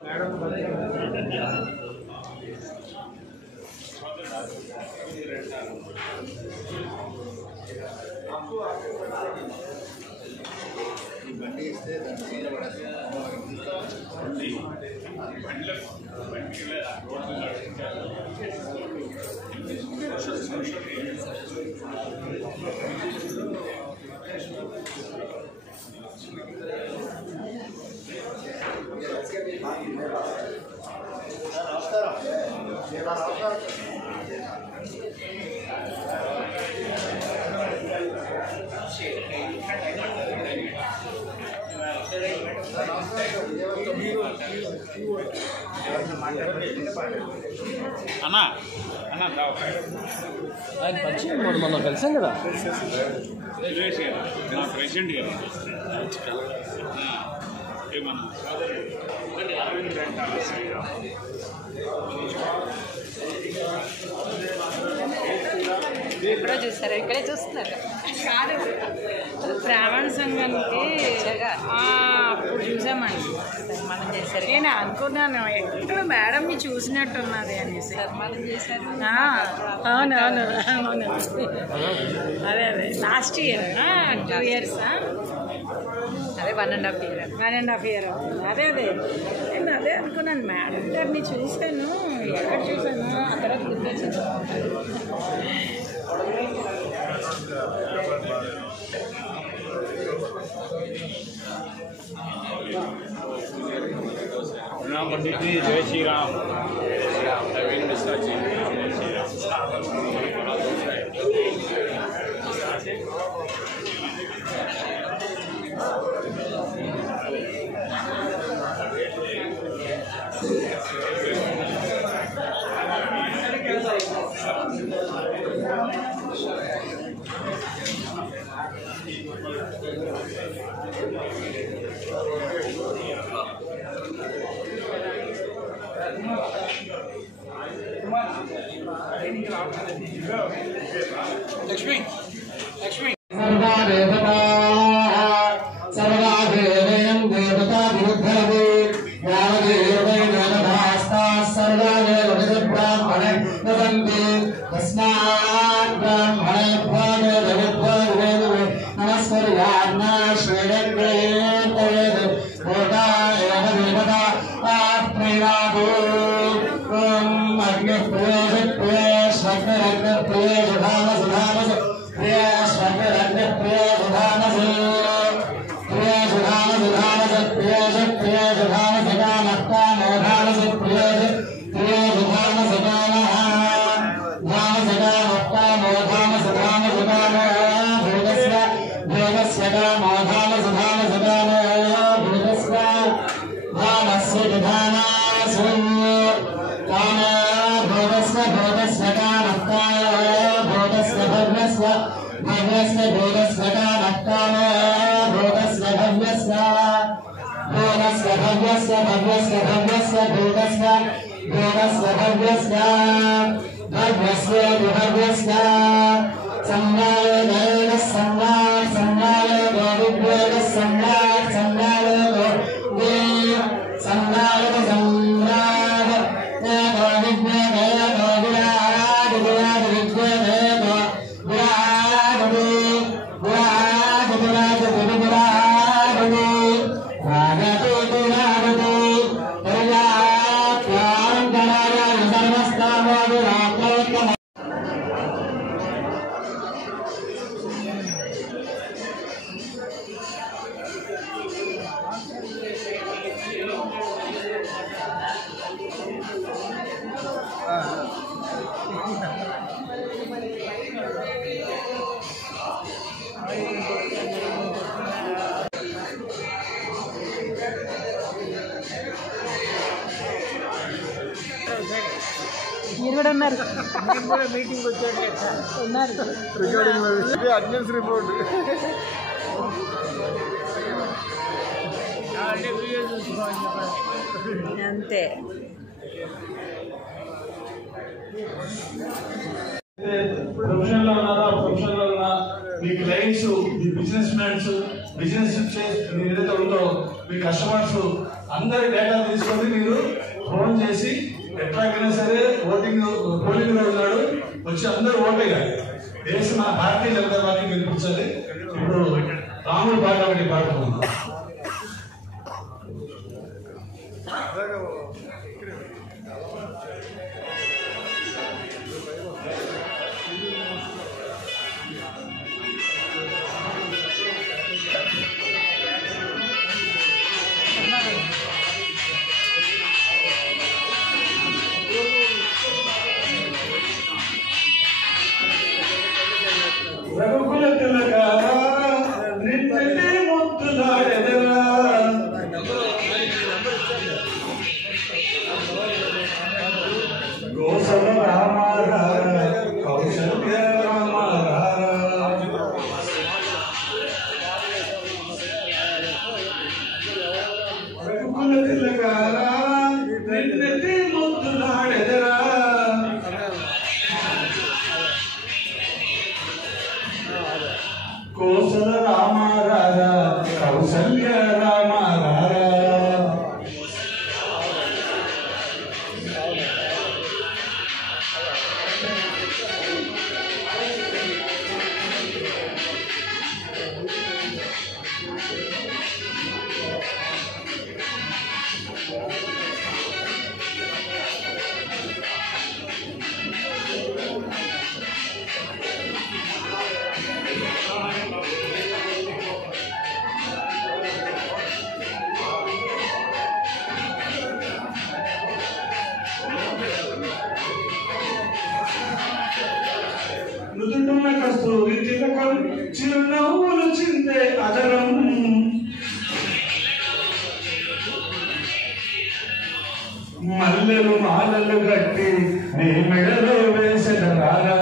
బండి ఇస్తే అన్నా అన్నా ఆయన పరిచయం మనం కలిసాం కదా నా ప్రెసిడెంట్ గారు ఏమన్నా ఎప్పుడో చూస్తారు, ఇక్కడే చూస్తున్నారు. కాదు, శ్రావణ సంఘానికి అప్పుడు చూసామండి. సన్మానం చేశారు. నేను అనుకున్నాను ఎక్కడ మేడంని చూసినట్టున్నది అనేసి. సన్మానం చేశారు. అవునవును అవును. అదే అదే లాస్ట్ ఇయర్ 2 years. అదే 1.5 year. 1.5 year అవుతుంది. అదే అదే నేను అదే అనుకున్నాను. మేడం గారిని చూశాను, ఎక్కడ చూశాను ఆ తర్వాత గుర్తొచ్చింది. पंडित जी जय श्री राम। లక్ష్మి లక్ష్మి మీరు కూడా ఉన్నారు. మీటింగ్ వచ్చాడు ఉన్నారు. అటెండెన్స్ రిపోర్ట్ అంతే. ప్రొఫెషన్లో ఉన్నారా, ప్రొఫెషన్లో ఉన్నా మీ క్లయింట్స్, మీ బిజినెస్ మ్యాన్స్, బిజినెస్ మీరు ఏదైతే ఉందో మీ కస్టమర్స్ అందరి డేటా తీసుకొని మీరు భారతీయ జనతా పార్టీ గెలిపించాలి. ఇప్పుడు రాముడు పాట ఒకటి పాడుకుందాం. రఘుకుల తిలకా నిన్నటి ముద్దులాడెదరా గోసల రామారా కౌశల్య రామారా రఘుకుల తిలకా నిన్నటి ముద్దులాడెదరా కోసల రామారా కౌశల్య రామారా నుదుటున్న కస్తూరి తిలకం చిరునవ్వులు చిందే అదరం మల్లెలు మాలలు గట్టి నీ మెడలో వేసిన రారా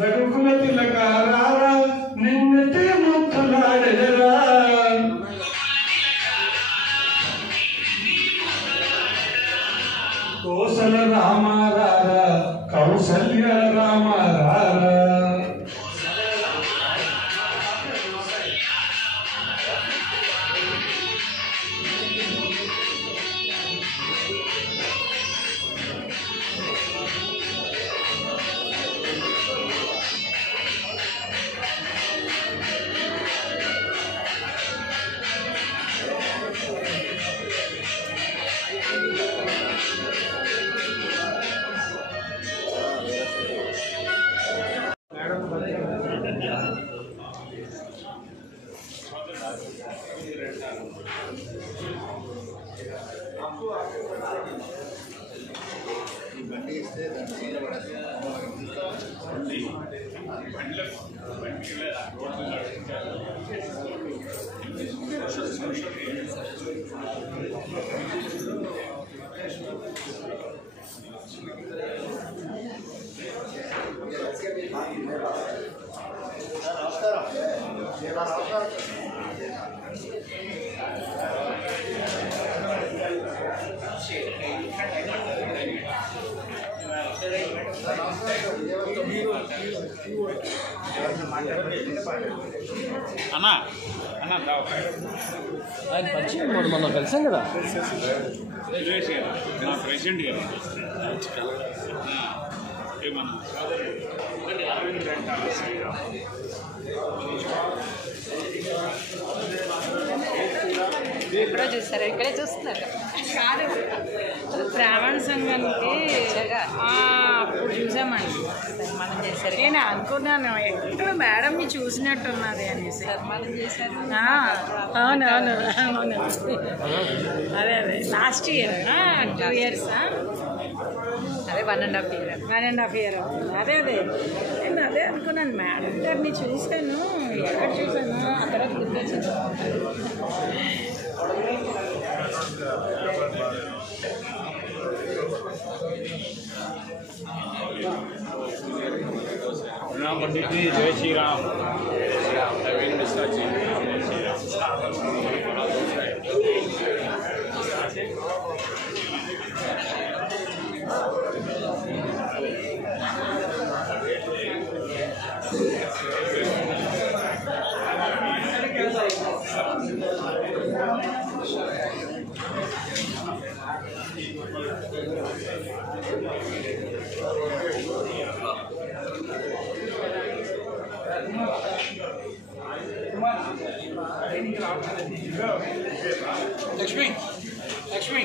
రఘుకుల తిలక రారా నిన్నటి ముద్దులాడెదరా కోసల రామారా కౌశల్య రామారా అన్నా అన్నా దావు ఆయన పరిచయం మనం కలిసాం కదా. సురేష్ గారు మా ప్రెసిడెంట్ గారు ఏమన్నా ఎప్పుడో చూస్తారు, ఇక్కడే చూస్తున్నారు. కాదు బ్రాహ్మణ సంఘానికి అప్పుడు చూసామండి మనం చేశారు. నేను అనుకున్నాను ఎక్కడ మేడంని చూసినట్టున్నది అనేసి మనం చేశారు. అవునవును అవును అదే అదే లాస్ట్ ఇయర్ 2 years అదే 1.5 year 1.5 year అవుతుంది. అదే అదే నేను అదే అనుకున్నాను మేడం గారిని చూశాను, ఎక్కడ చూశాను అక్కడ గుర్తొచ్చింది. प्रणाम पंडित जी, जय श्री राम। नवीन मिश्रा जी, जय श्री राम। లక్ష్మి లక్ష్మి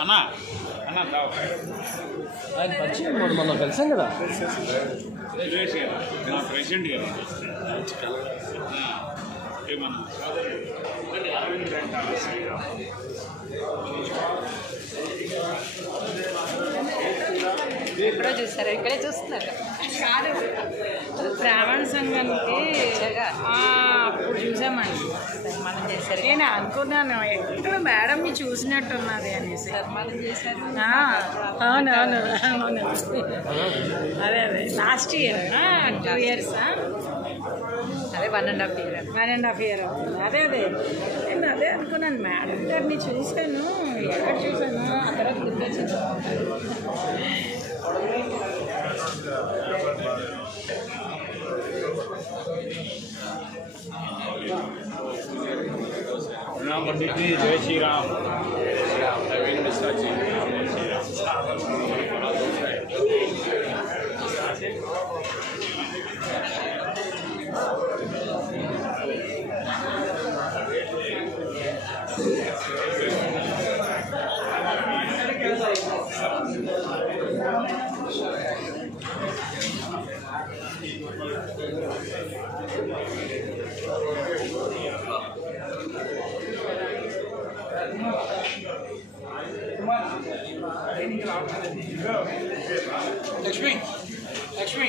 అన్నా అన్నా రావు ఆయన పరిచయం మనం కలిసాం కదా సురేష్ గారు నా ప్రెసిడెంట్ గారు ఏమన్నా అరవింద్ రెంటాల ఎప్పుడో చూస్తారు ఇక్కడే చూస్తున్నారు కాదు బ్రాహ్మణ సంఘానికి అప్పుడు చూసామండి ధర్మానం చేశారు నేను అనుకున్నాను ఎక్కడ మేడంని చూసినట్టున్నది అనేసి ధర్మానం చేశారు అవునవును అవును అదే అదే లాస్ట్ ఇయర్ 2 years అదే 1.5 year 1.5 year అవుతుంది అదే అదే నేను అదే అనుకున్నాను మేడం గారిని చూశాను ఎక్కడ చూశాను ఆ తర్వాత గుర్తొచ్చింది प्रणाम पंडित जी जय श्री राम नवीन मिश्रा जी जय లక్ష్మి లక్ష్మి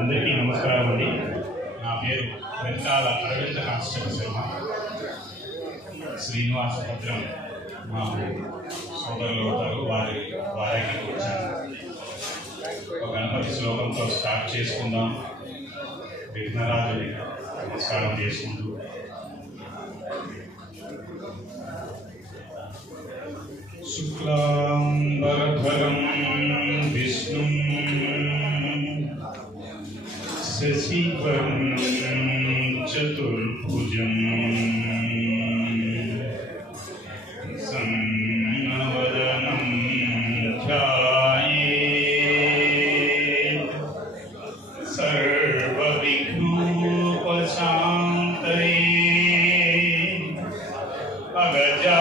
అందరికీ నమస్కారం అండి. నా పేరు వెంకాల అరవింద కాశ్యప శర్మ. శ్రీనివాస భద్రం మా సోదరులు అవుతారు. వారికి వచ్చాను. ఒక గణపతి శ్లోకంతో స్టార్ట్ చేసుకుందాం. విఘ్నరాజుని నమస్కారం చేసుకుంటూ శుక్లాంబరధరం విష్ణుం శశివర్ణం చతుర్భుజం సన్నవదనం ధ్యాయేత్ సర్వవిఘ్నోపశాంతయే అగజా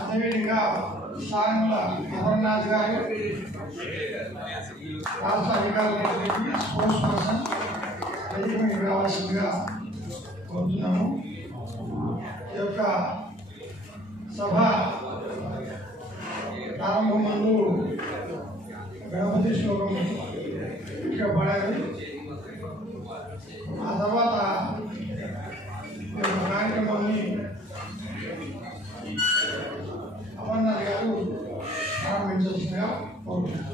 అదేవిధంగా సారంగుల అమర్నాథ్ గారు రాష్ట్ర అధికారులకి స్పోర్ట్స్ పర్సన్ వేదికకి రావాల్సిందిగా కోరుతున్నాము. ఈ యొక్క సభ ప్రారంభం ముందు గణపతి శ్లోకం ఇక్కడ పడాలి. ఆ తర్వాత ఈ యొక్క కార్యక్రమాన్ని అమర్నాథ్ గారు ప్రారంభించాల్సిందిగా కోరుతున్నాను.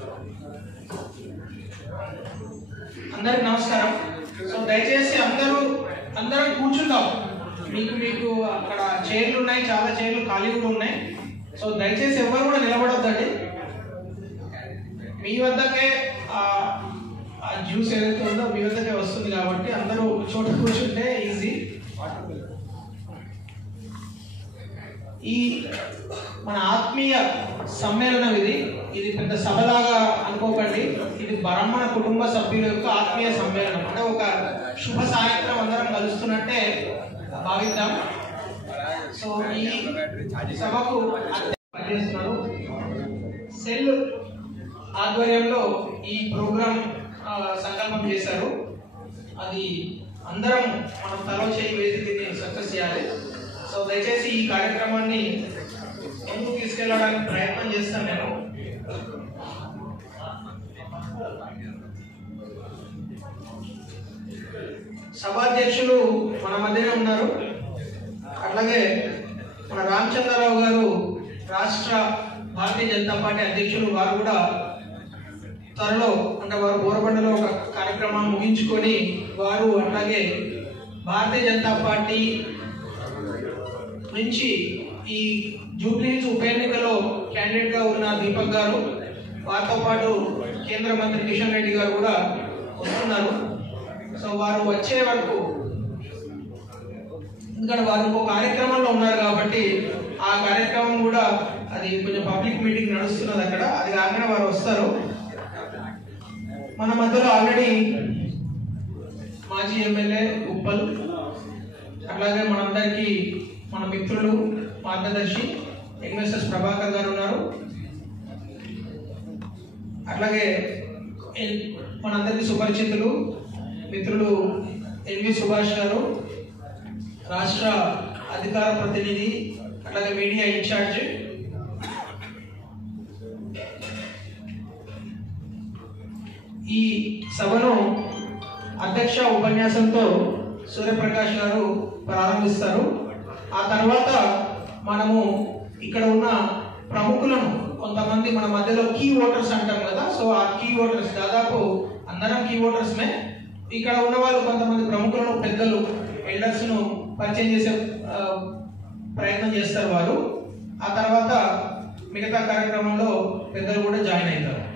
అందరికి నమస్కారం. సో దయచేసి అందరం కూర్చుందాం. మీకు అక్కడ చైర్లు ఉన్నాయి, చాలా చైర్లు ఖాళీ కూడా ఉన్నాయి. సో దయచేసి ఎవరు కూడా నిలబడొద్దండి. మీ వద్దకే ఆ జ్యూస్ ఏదైతే ఉందో మీ వద్దకే వస్తుంది కాబట్టి అందరూ చోట కూర్చుంటే ఈజీ. ఈ మన ఆత్మీయ సమ్మేళనం ఇది పెద్ద సభలాగా అనుకోకండి. ఇది బ్రాహ్మణ కుటుంబ సభ్యుల యొక్క ఆత్మీయ సమ్మేళనం. అంటే ఒక శుభ సాయంత్రం అందరం కలుస్తున్నట్టే భావిద్దాం. సో ఈ సభకు పనిచేస్తున్నారు. సెల్ ఆధ్వర్యంలో ఈ ప్రోగ్రాం సంకల్పం చేశారు. అది అందరం మనం తలో చేయి వేసి దీన్ని సక్సెస్ చేయాలి. సో దయచేసి ఈ కార్యక్రమాన్ని ముందుకు తీసుకెళ్ళడానికి ప్రయత్నం చేస్తాను నేను. సభాధ్యక్షులు మన మధ్యనే ఉన్నారు. అట్లాగే మన రామచంద్రరావు గారు రాష్ట్ర భారతీయ జనతా పార్టీ అధ్యక్షులు, వారు కూడా త్వరలో అంటే వారు బోరబండలో ఒక కార్యక్రమాన్ని ముగించుకొని వారు అట్లాగే భారతీయ జనతా పార్టీ నుంచి ఈ జూబ్లీహిల్స్ ఉప ఎన్నికలో క్యాండిడేట్గా ఉన్న దీపక్ గారు, వారితో పాటు కేంద్ర మంత్రి కిషన్ రెడ్డి గారు కూడా వస్తున్నారు. సో వారు వచ్చే వరకు, ఎందుకంటే వారు ఒక కార్యక్రమంలో ఉన్నారు కాబట్టి ఆ కార్యక్రమం కూడా అది కొంచెం పబ్లిక్ మీటింగ్ నడుస్తున్నది అక్కడ, అది కాగానే వారు వస్తారు. మన మధ్యలో ఆల్రెడీ మాజీ ఎమ్మెల్యే ఉప్పల్, అట్లాగే మనందరికీ మన మిత్రులు మార్గదర్శి ఎన్ఎస్ఎస్ ప్రభాకర్ గారు ఉన్నారు. అట్లాగే మనందరికీ సుపరిచితులు మిత్రులు ఎన్వి సుభాష్ గారు, రాష్ట్ర అధికార ప్రతినిధి, అట్లాగే మీడియా ఇన్ఛార్జ్. ఈ సభను అధ్యక్ష ఉపన్యాసంతో సూర్యప్రకాష్ గారు ప్రారంభిస్తారు. ఆ తర్వాత మనము ఇక్కడ ఉన్న ప్రముఖులను, కొంతమంది మన మధ్యలో కీ ఓటర్స్ అంటాం కదా, సో ఆ కీ ఓటర్స్ దాదాపు అందరం కీ ఓటర్స్మే. ఇక్కడ ఉన్న వాళ్ళు కొంతమంది ప్రముఖులను, పెద్దలు, ఎల్డర్స్ ను పరిచయం చేసే ప్రయత్నం చేస్తారు వారు. ఆ తర్వాత మిగతా కార్యక్రమంలో పెద్దలు కూడా జాయిన్ అవుతారు.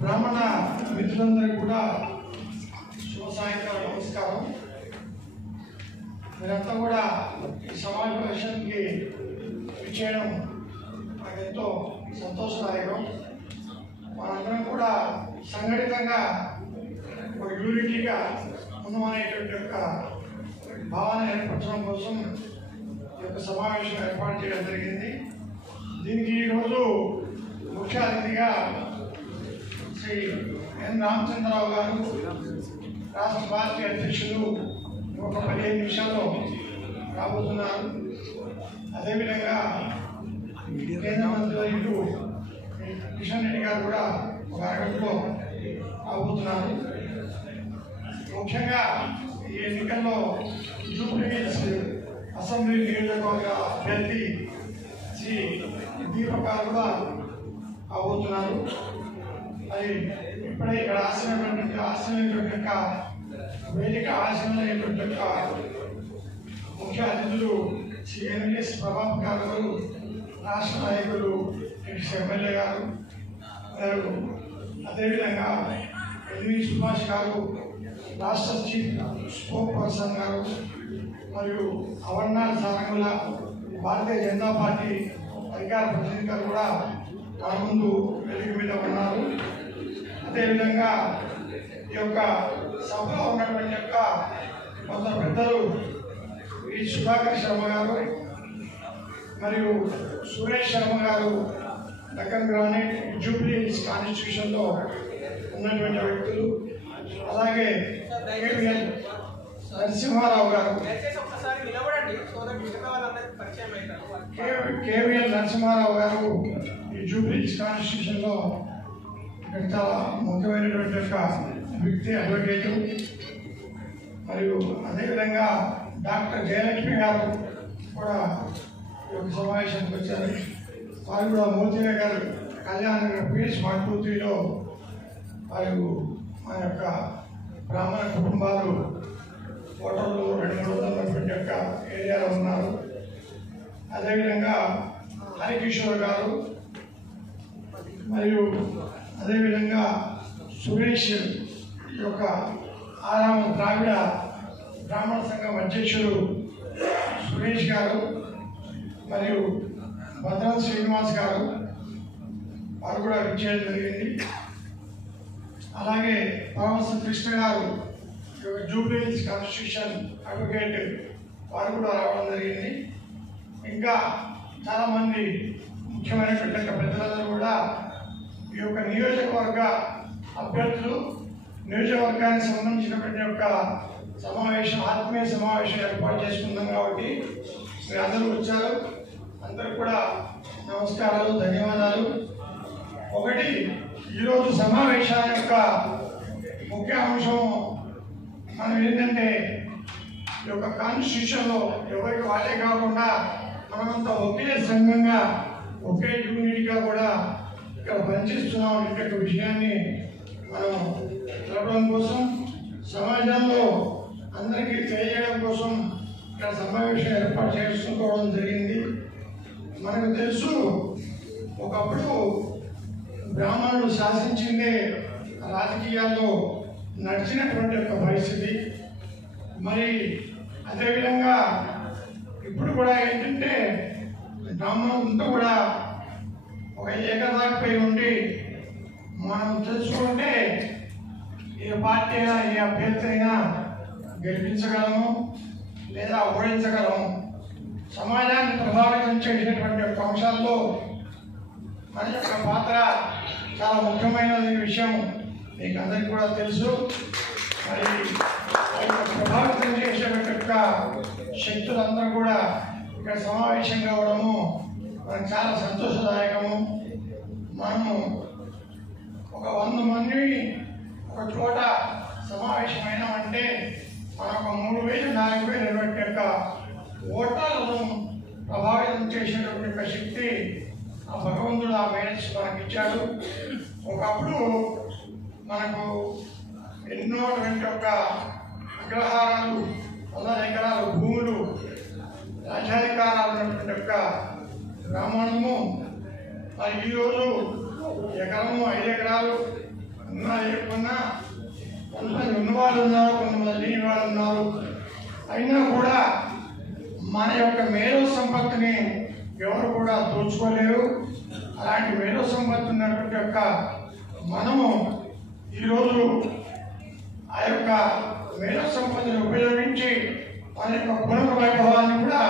బ్రాహ్మణ మిత్రులందరికీ కూడా శుభ సాయంత్రం నమస్కారం. మీరంతా కూడా ఈ సమావేశానికి విచ్చేయడం నాకు ఎంతో సంతోషదాయకం. మనందరం కూడా సంఘటితంగా ఒక యూనిటీగా ఉన్నామనేటువంటి యొక్క భావన ఏర్పరచడం కోసం ఈ యొక్క సమావేశం ఏర్పాటు చేయడం జరిగింది. దీనికి ఈరోజు ముఖ్య అతిథిగా శ్రీ ఎన్ రామచంద్రరావు గారు, రాష్ట్ర పార్టీ అధ్యక్షులు, ఒక 15 నిమిషాల్లో రాబోతున్నారు. అదేవిధంగా కేంద్ర మంత్రి వర్యులు కిషన్ రెడ్డి గారు కూడా ఒక అరగంటలో రాబోతున్నారు. ముఖ్యంగా ఈ ఎన్నికల్లో జూబ్లీహిల్స్ అసెంబ్లీ నియోజకవర్గ అభ్యర్థి శ్రీ దీపక్ గారు కూడా రాబోతున్నారు. అది ఇప్పుడే ఇక్కడ ఆశ్రమైనటువంటి యొక్క వేదిక ఆశ్రమైనటువంటి యొక్క ముఖ్య అతిథులు శ్రీ ఎన్ఎస్ ప్రభాకర్ గారు, రాష్ట్ర నాయకులు ఎమ్మెల్యే గారు, మరియు అదేవిధంగా ఎన్వి సుభాష్ గారు, రాష్ట్ర చీఫ్ స్పోక్ పర్సన్ గారు, మరియు అమర్నాథ్ సారంగుల భారతీయ జనతా పార్టీ అధికార ప్రతినిధి గారు కూడా మన ముందు వేదిక మీద ఉన్నారు. అదేవిధంగా ఈ యొక్క సభలో ఉన్నటువంటి యొక్క కొందరు పెద్దలు ఈ సుధాకర్ శర్మ గారు మరియు సురేష్ శర్మ గారు డక్కన్ గ్రానైట్ జూబ్లీహిల్స్ కాన్స్టిట్యూషన్లో ఉన్నటువంటి వ్యక్తులు, అలాగే కేవీఎల్ నరసింహారావు గారు, కేవీఎల్ నరసింహారావు గారు ఈ జూబ్లీహిల్స్ కాన్స్టిట్యూషన్లో ఇక్కడ చాలా ముఖ్యమైనటువంటి యొక్క వ్యక్తి, అడ్వకేటు. మరియు అదేవిధంగా డాక్టర్ జయలక్ష్మి గారు కూడా ఈ యొక్క సమావేశానికి వచ్చారు. వారు కూడా మోతీయ గారు కళ్యాణ పీఎస్ 123లో వారు మన యొక్క బ్రాహ్మణ కుటుంబాలు ఓటర్లు 200 యొక్క ఏరియాలో ఉన్నారు. అదేవిధంగా హరికిషోర్ గారు మరియు అదేవిధంగా సురేష్ ఈ యొక్క ఆరామ ద్రావిడ బ్రాహ్మణ సంఘం అధ్యక్షుడు సురేష్ గారు మరియు భద్రం శ్రీనివాస్ గారు వారు కూడా విచ్చేయడం జరిగింది. అలాగే పరమహంస కృష్ణ గారు జూబ్లీ హిల్స్ కాన్స్టిట్యూషన్ అడ్వకేట్ వారు కూడా రావడం జరిగింది. ఇంకా చాలామంది ముఖ్యమైనటువంటి పెద్దలందరూ కూడా ఈ యొక్క నియోజకవర్గ అభ్యర్థులు నియోజకవర్గానికి సంబంధించినటువంటి యొక్క సమావేశం ఆత్మీయ సమావేశం ఏర్పాటు చేసుకుందాం కాబట్టి మీరు అందరూ వచ్చారు. అందరికి కూడా నమస్కారాలు, ధన్యవాదాలు. ఒకటి, ఈరోజు సమావేశాల యొక్క ముఖ్య అంశం మనం ఏంటంటే ఈ యొక్క కాన్స్టిట్యూషన్లో ఎవరికి వాళ్ళే కాకుండా మనమంతా ఒకే సంఘంగా ఒకే యూనిట్గా కూడా ఇక్కడ పనిచేస్తున్నాం అనే విషయాన్ని మనం తెలపడం కోసం, సమాజంలో అందరికీ తెలియజేయడం కోసం ఇక్కడ సమావేశం ఏర్పాటు చేసుకోవడం జరిగింది. మనకు తెలుసు, ఒకప్పుడు బ్రాహ్మణులు శాసించిందే రాజకీయాల్లో నడిచినటువంటి ఒక పరిస్థితి. మరి అదేవిధంగా ఇప్పుడు కూడా ఏంటంటే బ్రాహ్మణులంతా కూడా ఒక ఏకదాటిపై ఉండి మనం తెలుసుకుంటే ఏ పార్టీ అయినా ఏ అభ్యర్థి అయినా గెలిపించగలము లేదా ఓడించగలము. సమాజాన్ని ప్రభావితం చేసినటువంటి ఒక అంశాల్లో మన యొక్క పాత్ర చాలా ముఖ్యమైన విషయం మీకు అందరికీ కూడా తెలుసు. మరి ప్రభావితం చేసేటువంటి యొక్క శక్తులందరూ కూడా ఇక్కడ సమావేశం కావడము మనకు చాలా సంతోషదాయకము. మనము ఒక 100 మంది ఒక చోట సమావేశమైనామంటే మనం ఒక 3,000-4,000 యొక్క ఓటర్లను ప్రభావితం చేసేటువంటి యొక్క శక్తి ఆ భగవంతుడు ఆ మేరస్ మనకి ఇచ్చాడు. ఒకప్పుడు మనకు ఎన్నో యొక్క అగ్రహారాలు, 100 ఎకరాలు భూములు, రాజ్యాధికారాలు ఉన్నటువంటి యొక్క బ్రాహ్మణము మరి ఈరోజు ఎకరము 5 ఎకరాలు ఉన్నా లేకున్నా కొంతమంది ఉన్నవాళ్ళు ఉన్నారు, కొంతమంది లేని వాళ్ళు ఉన్నారు. అయినా కూడా మన యొక్క మేరు సంపత్తిని ఎవరు కూడా దోచుకోలేరు. అలాంటి మేరు సంపత్తి ఉన్నటువంటి యొక్క మనము ఈరోజు ఆ యొక్క మేరు సంపత్తిని ఉపయోగించి మన యొక్క పునః వైభవాన్ని కూడా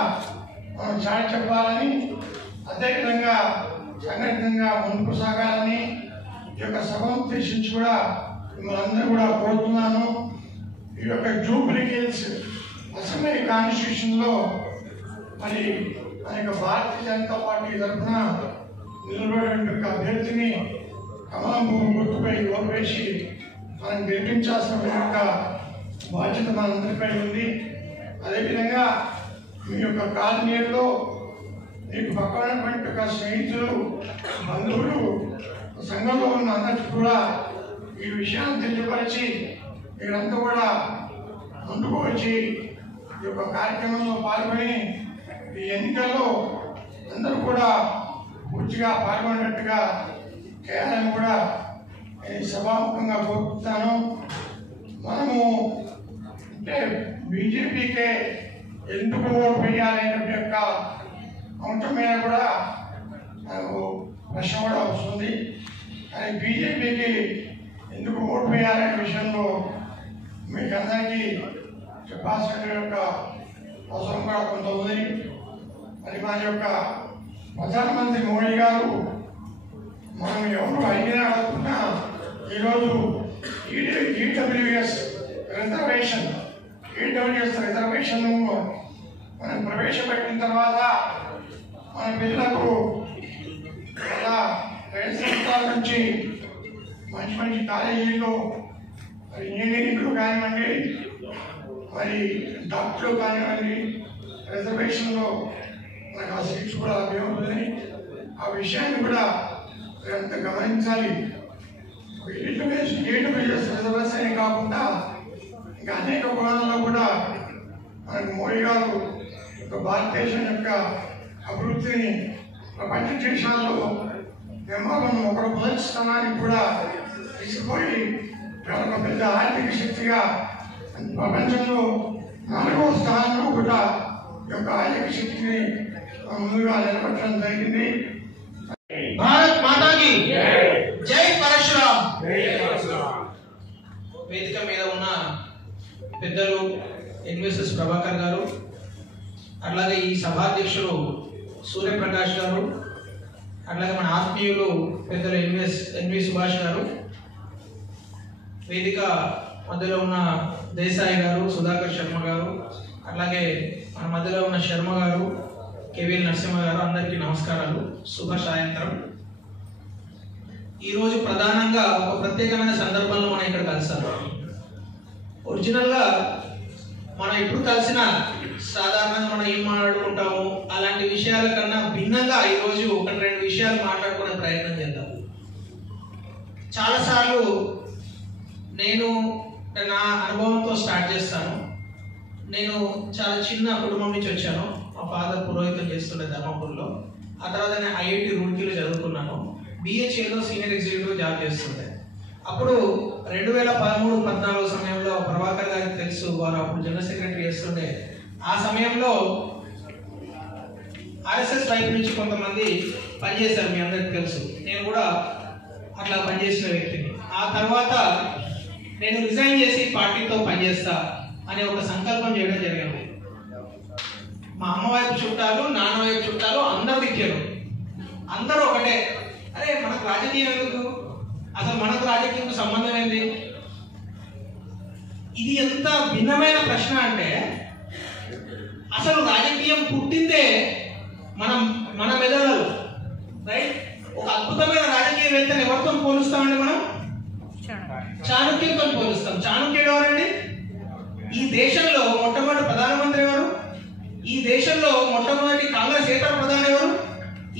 మనం చాటి చెప్పాలని, అదేవిధంగా సంఘటితంగా ముందుకు సాగాలని ఈ యొక్క సభను ఉద్దేశించి కూడా మిమ్మల్ని అందరూ కూడా కోరుతున్నాను. ఈ యొక్క జూబ్లీ హిల్స్ అసెంబ్లీ కాన్స్టిట్యూషన్లో మరి మన యొక్క భారతీయ జనతా పార్టీ తరఫున నిలబడే అభ్యర్థిని కమలం పువ్వు గుర్తుపై ఓటు వేసి మనం గెలిపించాల్సిన యొక్క బాధ్యత మనందరిపై ఉంది. అదేవిధంగా మీ యొక్క కాలనీలో మీకు పక్కనటువంటి ఒక స్నేహితులు, బంధువులు, సంఘంలో ఉన్న అందరికీ కూడా ఈ విషయాన్ని తెలియపరిచి మీరంతా కూడా ముందుకు వచ్చి ఈ యొక్క కార్యక్రమంలో పాల్గొని ఈ ఎన్నికల్లో అందరూ కూడా పూర్తిగా పాల్గొనేట్టుగా చేయాలని కూడా సభాముఖంగా కోరుతున్నాను. మనము అంటే బీజేపీకే ఎందుకు ఓటు వేయాలనే యొక్క అంశం మీద కూడా మనకు ప్రశ్న కూడా వస్తుంది. కానీ బీజేపీకి ఎందుకు ఓటు వేయాలనే విషయంలో మీకు అందరికీ చెప్పాల్సిన యొక్క అవసరం కూడా కొంత ఉంది. మరి మన యొక్క ప్రధానమంత్రి మోడీ గారు మనం ఎవరు అడిగినా అడుగుతున్నా ఈరోజు ఈడబ్ల్యూఎస్ రిజర్వేషన్ మనం ప్రవేశపెట్టిన తర్వాత మన పిల్లలకు చాలా 2 సంవత్సరాల నుంచి మంచి మంచి కాలేజీల్లో ఇంజనీరింగ్లు కానివ్వండి, మరి డాక్టర్లు కానివ్వండి, రిజర్వేషన్లో మనకు ఆ సీట్స్ కూడా లభ్యమవుతుంది. ఆ విషయాన్ని కూడా మీరంతా గమనించాలి. ఈడబ్ల్యూఎస్ రిజర్వేషన్ కాకుండా ఇంకా అనేక కోణాల్లో కూడా మనకు మోడీ గారు భారతదేశం యొక్క అభివృద్ధిని ప్రపంచ దేశాల్లో మనం ఒక మొదటి స్థానానికి కూడా తీసుకుపోయి ఒక పెద్ద ఆర్థిక శక్తిగా ప్రపంచంలో 4వ స్థానంలో కూడా ఈ యొక్క ఆర్థిక శక్తిని ముందుగా నిలబెట్టడం జరిగింది. భారత్ మాతాకి జై పరశురామ్. వేదిక మీద ఉన్న పెద్దలు ఎన్విఎస్ఎస్ ప్రభాకర్ గారు, అట్లాగే ఈ సభాధ్యక్షులు సూర్యప్రకాష్ గారు, అట్లాగే మన ఆత్మీయులు పెద్దలు ఎన్వి సుభాష్ గారు, వేదిక మధ్యలో ఉన్న దేశాయి గారు, సుధాకర్ శర్మ గారు, అట్లాగే మన మధ్యలో ఉన్న శర్మ గారు, కేవీఎల్ నరసింహ గారు, అందరికీ నమస్కారాలు. శుభ సాయంత్రం. ఈరోజు ప్రధానంగా ఒక ప్రత్యేకమైన సందర్భంలో మనం ఇక్కడ కలిసాం. ఒరిజినల్గా మనం ఎప్పుడు కలిసినా సాధారణంగా మనం ఏం మాట్లాడుకుంటాము అలాంటి విషయాల కన్నా భిన్నంగా ఈరోజు 1-2 విషయాలు మాట్లాడుకునే ప్రయత్నం చేద్దాం. చాలాసార్లు నేను నా అనుభవంతో స్టార్ట్ చేస్తాను. నేను చాలా చిన్న కుటుంబం నుంచి వచ్చాను. మా ఫాదర్ పురోహితం చేస్తుండే ధర్మపూర్లో. ఆ తర్వాత నేను ఐఐటి రూర్కీలో చదువుకున్నాను. బిహెచ్ఏలో సీనియర్ ఎగ్జిక్యూటివ్ జాబ్ చేస్తుండే. అప్పుడు 2013-14 సమయంలో ప్రభాకర్ గారికి తెలుసు, వారు అప్పుడు జనరల్ సెక్రటరీ చేస్తుండే. ఆ సమయంలో ఆర్ఎస్ఎస్ వైపు నుంచి కొంతమంది పనిచేశారు, మీ అందరికి తెలుసు. నేను కూడా అట్లా పనిచేసిన వ్యక్తిని. ఆ తర్వాత నేను రిజైన్ చేసి పార్టీతో పనిచేస్తా అనే ఒక సంకల్పం చేయడం జరిగింది. మా అమ్మ వైపు చుట్టాలు, నాన్న వైపు చుట్టాలు అందరూ తిట్టారు. అందరూ ఒకటే, అరే మనకు రాజకీయం ఎందుకు, అసలు మనకు రాజకీయం సంబంధం ఏంటి? ఇది ఎంత భిన్నమైన ప్రశ్న అంటే, అసలు రాజకీయం పుట్టిందే మన మెదడులో, రైట్? ఒక అద్భుతమైన రాజకీయవేత్తని ఎవరితో పోలుస్తామండి మనం? చాణక్యుడితో పోలుస్తాం. చాణక్యుడు ఎవరండి? ఈ దేశంలో మొట్టమొదటి ప్రధానమంత్రి ఎవరు? ఈ దేశంలో మొట్టమొదటి కాంగ్రెస్ ఏతర ప్రధాని ఎవరు?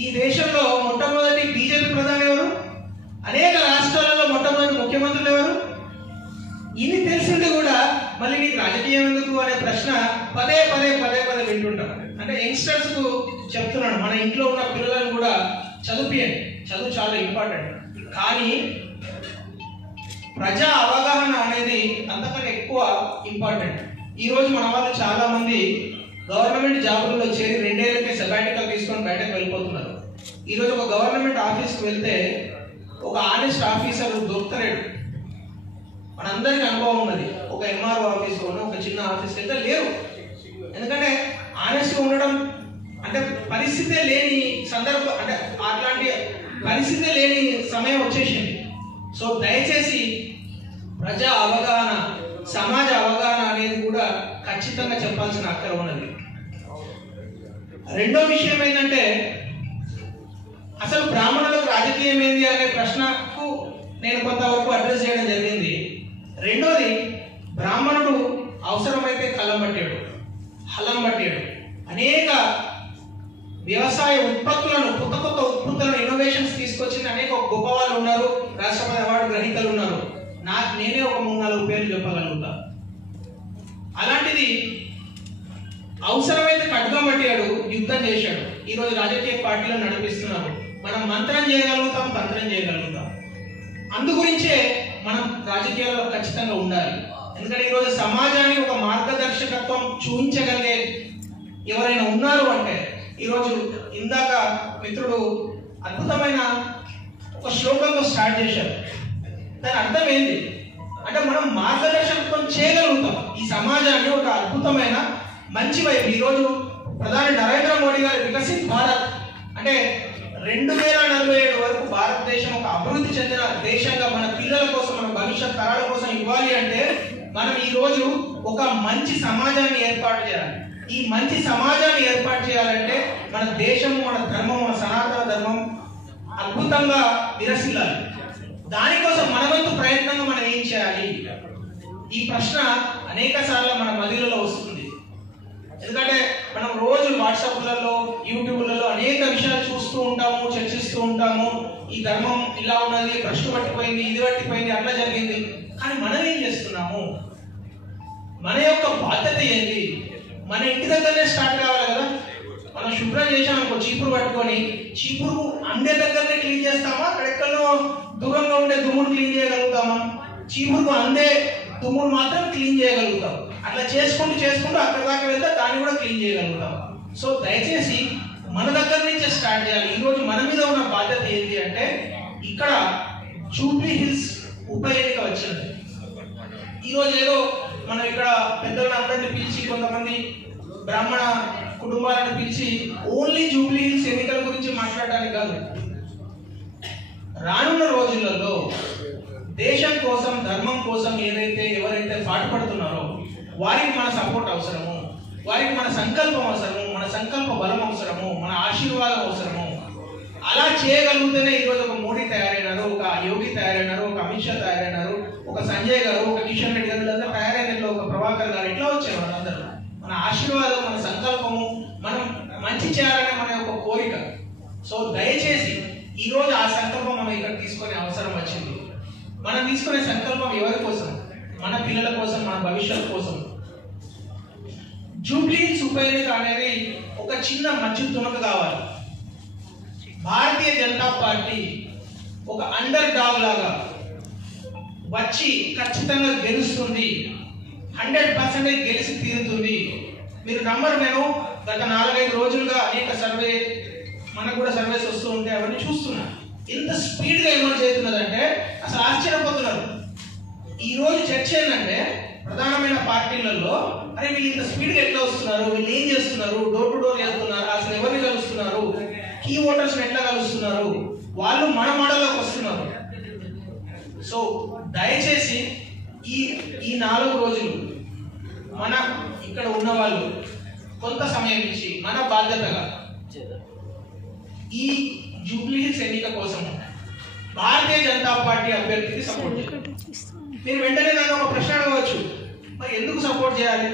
ఈ దేశంలో మొట్టమొదటి బీజేపీ ప్రధాని ఎవరు? అనేక రాష్ట్రాలలో మొట్టమొదటి ముఖ్యమంత్రులు ఎవరు? ఇన్ని తెలిసింది కూడా మళ్ళీ నీకు రాజకీయం ఎందుకు అనే ప్రశ్న పదే వింటుంటాం. అంటే యంగ్స్టర్స్ కు చెప్తున్నాను, మన ఇంట్లో ఉన్న పిల్లలను కూడా చదివియండి. చదువు చాలా ఇంపార్టెంట్. కానీ ప్రజా అవగాహన అనేది అంతకన్నా ఎక్కువ ఇంపార్టెంట్. ఈరోజు మన వాళ్ళు చాలా మంది గవర్నమెంట్ జాబుల్లో చేరి 2 ఏళ్ళకే సెబాటికల్ తీసుకొని బయటకు వెళ్ళిపోతున్నారు. ఈరోజు ఒక గవర్నమెంట్ ఆఫీస్కి వెళ్తే ఒక ఆనెస్ట్ ఆఫీసర్ దొరకలేడు. మనందరికీ అనుభవం ఉన్నది. ఒక ఎంఆర్ఓ ఆఫీస్లోనూ ఒక చిన్న ఆఫీస్కి వెళ్తే లేరు. ఎందుకంటే ఆనెస్ట్గా ఉండడం అంటే పరిస్థితే లేని సందర్భం, అంటే అట్లాంటి పరిస్థితే లేని సమయం వచ్చేసింది. సో దయచేసి ప్రజా అవగాహన, సమాజ అవగాహన అనేది కూడా ఖచ్చితంగా చెప్పాల్సిన అక్కర ఉన్నది. రెండో విషయం ఏంటంటే, అసలు బ్రాహ్మణులకు రాజకీయం ఏంది అనే ప్రశ్నకు నేను కొంతవరకు అడ్రస్ చేయడం జరిగింది. రెండోది, బ్రాహ్మణుడు అవసరమైతే కలం పట్టాడు, హలం పట్టాడు. అనేక వ్యవసాయ ఉత్పత్తులను, కొత్త ఉత్పత్తులను, ఇన్నోవేషన్స్ తీసుకొచ్చిన అనేక గొప్ప వాళ్ళు ఉన్నారు. రాష్ట్రపతి అవార్డు గ్రహీతలు ఉన్నారు. నేనే ఒక 3-4 పేర్లు చెప్పగలుగుతా. అలాంటిది అవసరమైతే ఖడ్గం పట్టాడు, యుద్ధం చేశాడు. ఈరోజు రాజకీయ పార్టీలను నడిపిస్తున్నారు. మనం మంత్రం చేయగలుగుతాం, తంత్రం చేయగలుగుతాం. అందుగురించే మనం రాజకీయాల్లో ఖచ్చితంగా ఉండాలి. ఎందుకంటే ఈరోజు సమాజానికి ఒక మార్గదర్శకత్వం చూపించగలిగే ఎవరైనా ఉన్నారు అంటే, ఈరోజు ఇందాక మిత్రుడు అద్భుతమైన ఒక శ్లోకంతో స్టార్ట్ చేశారు. దాని అర్థం ఏంటి అంటే, మనం మార్గదర్శకత్వం చేయగలుగుతాం ఈ సమాజాన్ని ఒక అద్భుతమైన మంచి వైపు. ఈరోజు ప్రధాని నరేంద్ర మోడీ గారు వికసిత్ భారత్ అంటే 2047 వరకు భారతదేశం ఒక అభివృద్ధి చెందిన దేశంగా మన పిల్లల కోసం, మన భవిష్యత్ తరాల కోసం ఇవ్వాలి అంటే, మనం ఈ రోజు ఒక మంచి సమాజాన్ని ఏర్పాటు చేయాలి. ఈ మంచి సమాజాన్ని ఏర్పాటు చేయాలంటే మన దేశము, మన ధర్మం, మన సనాతన ధర్మం అద్భుతంగా విరసిల్లాలి. దానికోసం మన వంతు ప్రయత్నంగా మనం ఏం చేయాలి? ఈ ప్రశ్న అనేక సార్లు మన మదిలో వస్తుంది. ఎందుకంటే మనం రోజు వాట్సాప్లలో, యూట్యూబ్లలో అనేక విషయాలు చూస్తూ ఉంటాము, చర్చిస్తూ ఉంటాము. ఈ ధర్మం ఇలా ఉన్నది, భ్రష్టు పట్టిపోయింది, ఇది పట్టిపోయింది, అట్లా జరిగింది. కానీ మనం ఏం చేస్తున్నాము? మన యొక్క బాధ్యత ఏంటి? మన ఇంటి దగ్గరనే స్టార్ట్ కావాలి కదా. మనం శుభ్రం చేసామనుకో, చీపురు పట్టుకొని, చీపురు అందే దగ్గరనే క్లీన్ చేస్తామా? అక్కడెక్కడో దూరంగా ఉండే దుమ్మును క్లీన్ చేయగలుగుతామా? చీపురుకు అందే తుమ్ములు మాత్రం క్లీన్ చేయగలుగుతాం. అట్లా చేసుకుంటూ అక్కడ దాకా వెళ్తే దాన్ని కూడా క్లీన్ చేయగలుగుతాం. సో దయచేసి మన దగ్గర నుంచే స్టార్ట్ చేయాలి. ఈరోజు మన మీద ఉన్న బాధ్యత ఏంటి అంటే, ఇక్కడ జూబ్లీ హిల్స్ ఉప ఎన్నిక వచ్చింది. ఈరోజు ఏదో మనం ఇక్కడ పెద్దలను అందరినీ పిలిచి, కొంతమంది బ్రాహ్మణ కుటుంబాలను పిలిచి ఓన్లీ జూబ్లీ హిల్స్ ఎన్నికల గురించి మాట్లాడడానికి కాదు. రానున్న రోజులలో దేశం కోసం, ధర్మం కోసం ఎవరైతే పాటుపడుతున్నారో వారికి మన సపోర్ట్ అవసరము, వారికి మన సంకల్పం అవసరము, మన సంకల్ప బలం అవసరము, మన ఆశీర్వాదం అవసరము. అలా చేయగలిగితేనే ఈరోజు ఒక మోడీ తయారైనారు, ఒక యోగి తయారైనారు, ఒక అమిత్ షా తయారైనారు, ఒక సంజయ్ గారు, ఒక కిషన్ రెడ్డి గారు, వీళ్ళందరూ తయారైన ఒక ప్రభాకర్ గారు ఇట్లా వచ్చారు. వాళ్ళందరూ మన ఆశీర్వాదం, మన సంకల్పము, మనం మంచి చేయాలనే మన యొక్క కోరిక. సో దయచేసి ఈరోజు ఆ సంకల్పం మనం ఇక్కడ తీసుకునే అవసరం వచ్చింది. మనం తీసుకునే సంకల్పం ఎవరి కోసం? మన పిల్లల కోసం, మన భవిష్యత్తు కోసం. జూబ్లీ హిల్స్ ఉప ఎన్నిక అనేది ఒక చిన్న మంచి తునక కావాలి. భారతీయ జనతా పార్టీ ఒక అండర్ డాగ్ లాగా వచ్చి ఖచ్చితంగా గెలుస్తుంది, 100% గెలిచి తీరుతుంది. మీరు నమ్మరు, నేను గత 4-5 రోజులుగా అనేక మనకు కూడా సర్వేస్ వస్తూ ఉంటే అవన్నీ చూస్తున్నా. ఎంత స్పీడ్గా ఎమర్జ్ అవుతున్నదంటే అసలు ఆశ్చర్యపోతున్నారు. ఈ రోజు చర్చ ఏంటంటే ప్రధానమైన పార్టీలలో, అరే వీళ్ళు ఇంత స్పీడ్గా ఎట్లా వస్తున్నారు, వీళ్ళు ఏం చేస్తున్నారు, డోర్ టు డోర్ వెళ్తున్నారు, అసలు ఎవరిని కలుస్తున్నారు, కీ ఓటర్స్ ఎట్లా కలుస్తున్నారు, వాళ్ళు మన మోడల్లోకి వస్తున్నారు. సో దయచేసి ఈ 4 రోజులు మన ఇక్కడ ఉన్న వాళ్ళు కొంత సమయం ఇచ్చి మన బాధ్యతగా ఈ జూబ్లీ హిల్స్ ఎన్నిక కోసం భారతీయ జనతా పార్టీ అభ్యర్థికి సపోర్ట్ చేయాలి. మీరు వెంటనే నన్ను ఒక ప్రశ్న అడగవచ్చు, మరి ఎందుకు సపోర్ట్ చేయాలి,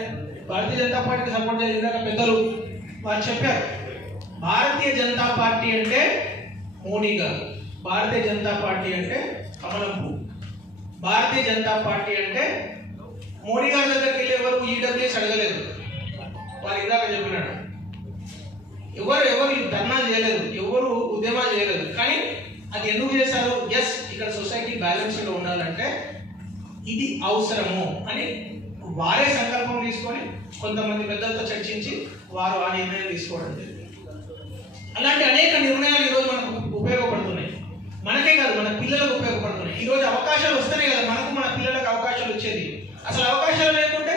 భారతీయ జనతా పార్టీకి సపోర్ట్ చేయాలి? ఇందాక పెద్దలు వారు చెప్పారు, భారతీయ జనతా పార్టీ అంటే మోడీ గారు, భారతీయ జనతా పార్టీ అంటే కమలం పువ్వు, భారతీయ జనతా పార్టీ అంటే మోడీ గారి దగ్గరికి వెళ్ళే వరకు ఈడబ్ల్యూఎస్ అడగలేదు. వారు ఇందాక చెప్పినాడు, ఎవరు ధర్నాలు చేయలేదు, ఎవరు ఉద్యమాలు చేయలేదు. కానీ అది ఎందుకు చేశారు? ఎస్, ఇక్కడ సొసైటీ బ్యాలెన్స్లో ఉండాలంటే ఇది అవసరము అని వారే సంకల్పం తీసుకొని కొంతమంది పెద్దలతో చర్చించి వారు ఆ నిర్ణయం తీసుకోవడం జరిగింది. అలాంటి అనేక నిర్ణయాలు ఈరోజు మనకు ఉపయోగపడుతున్నాయి. మనకే కాదు, మన పిల్లలకు ఉపయోగపడుతున్నాయి. ఈరోజు అవకాశాలు వస్తున్నాయి కదా మనకు, మన పిల్లలకు అవకాశాలు వచ్చేది. అసలు అవకాశాలు లేకుంటే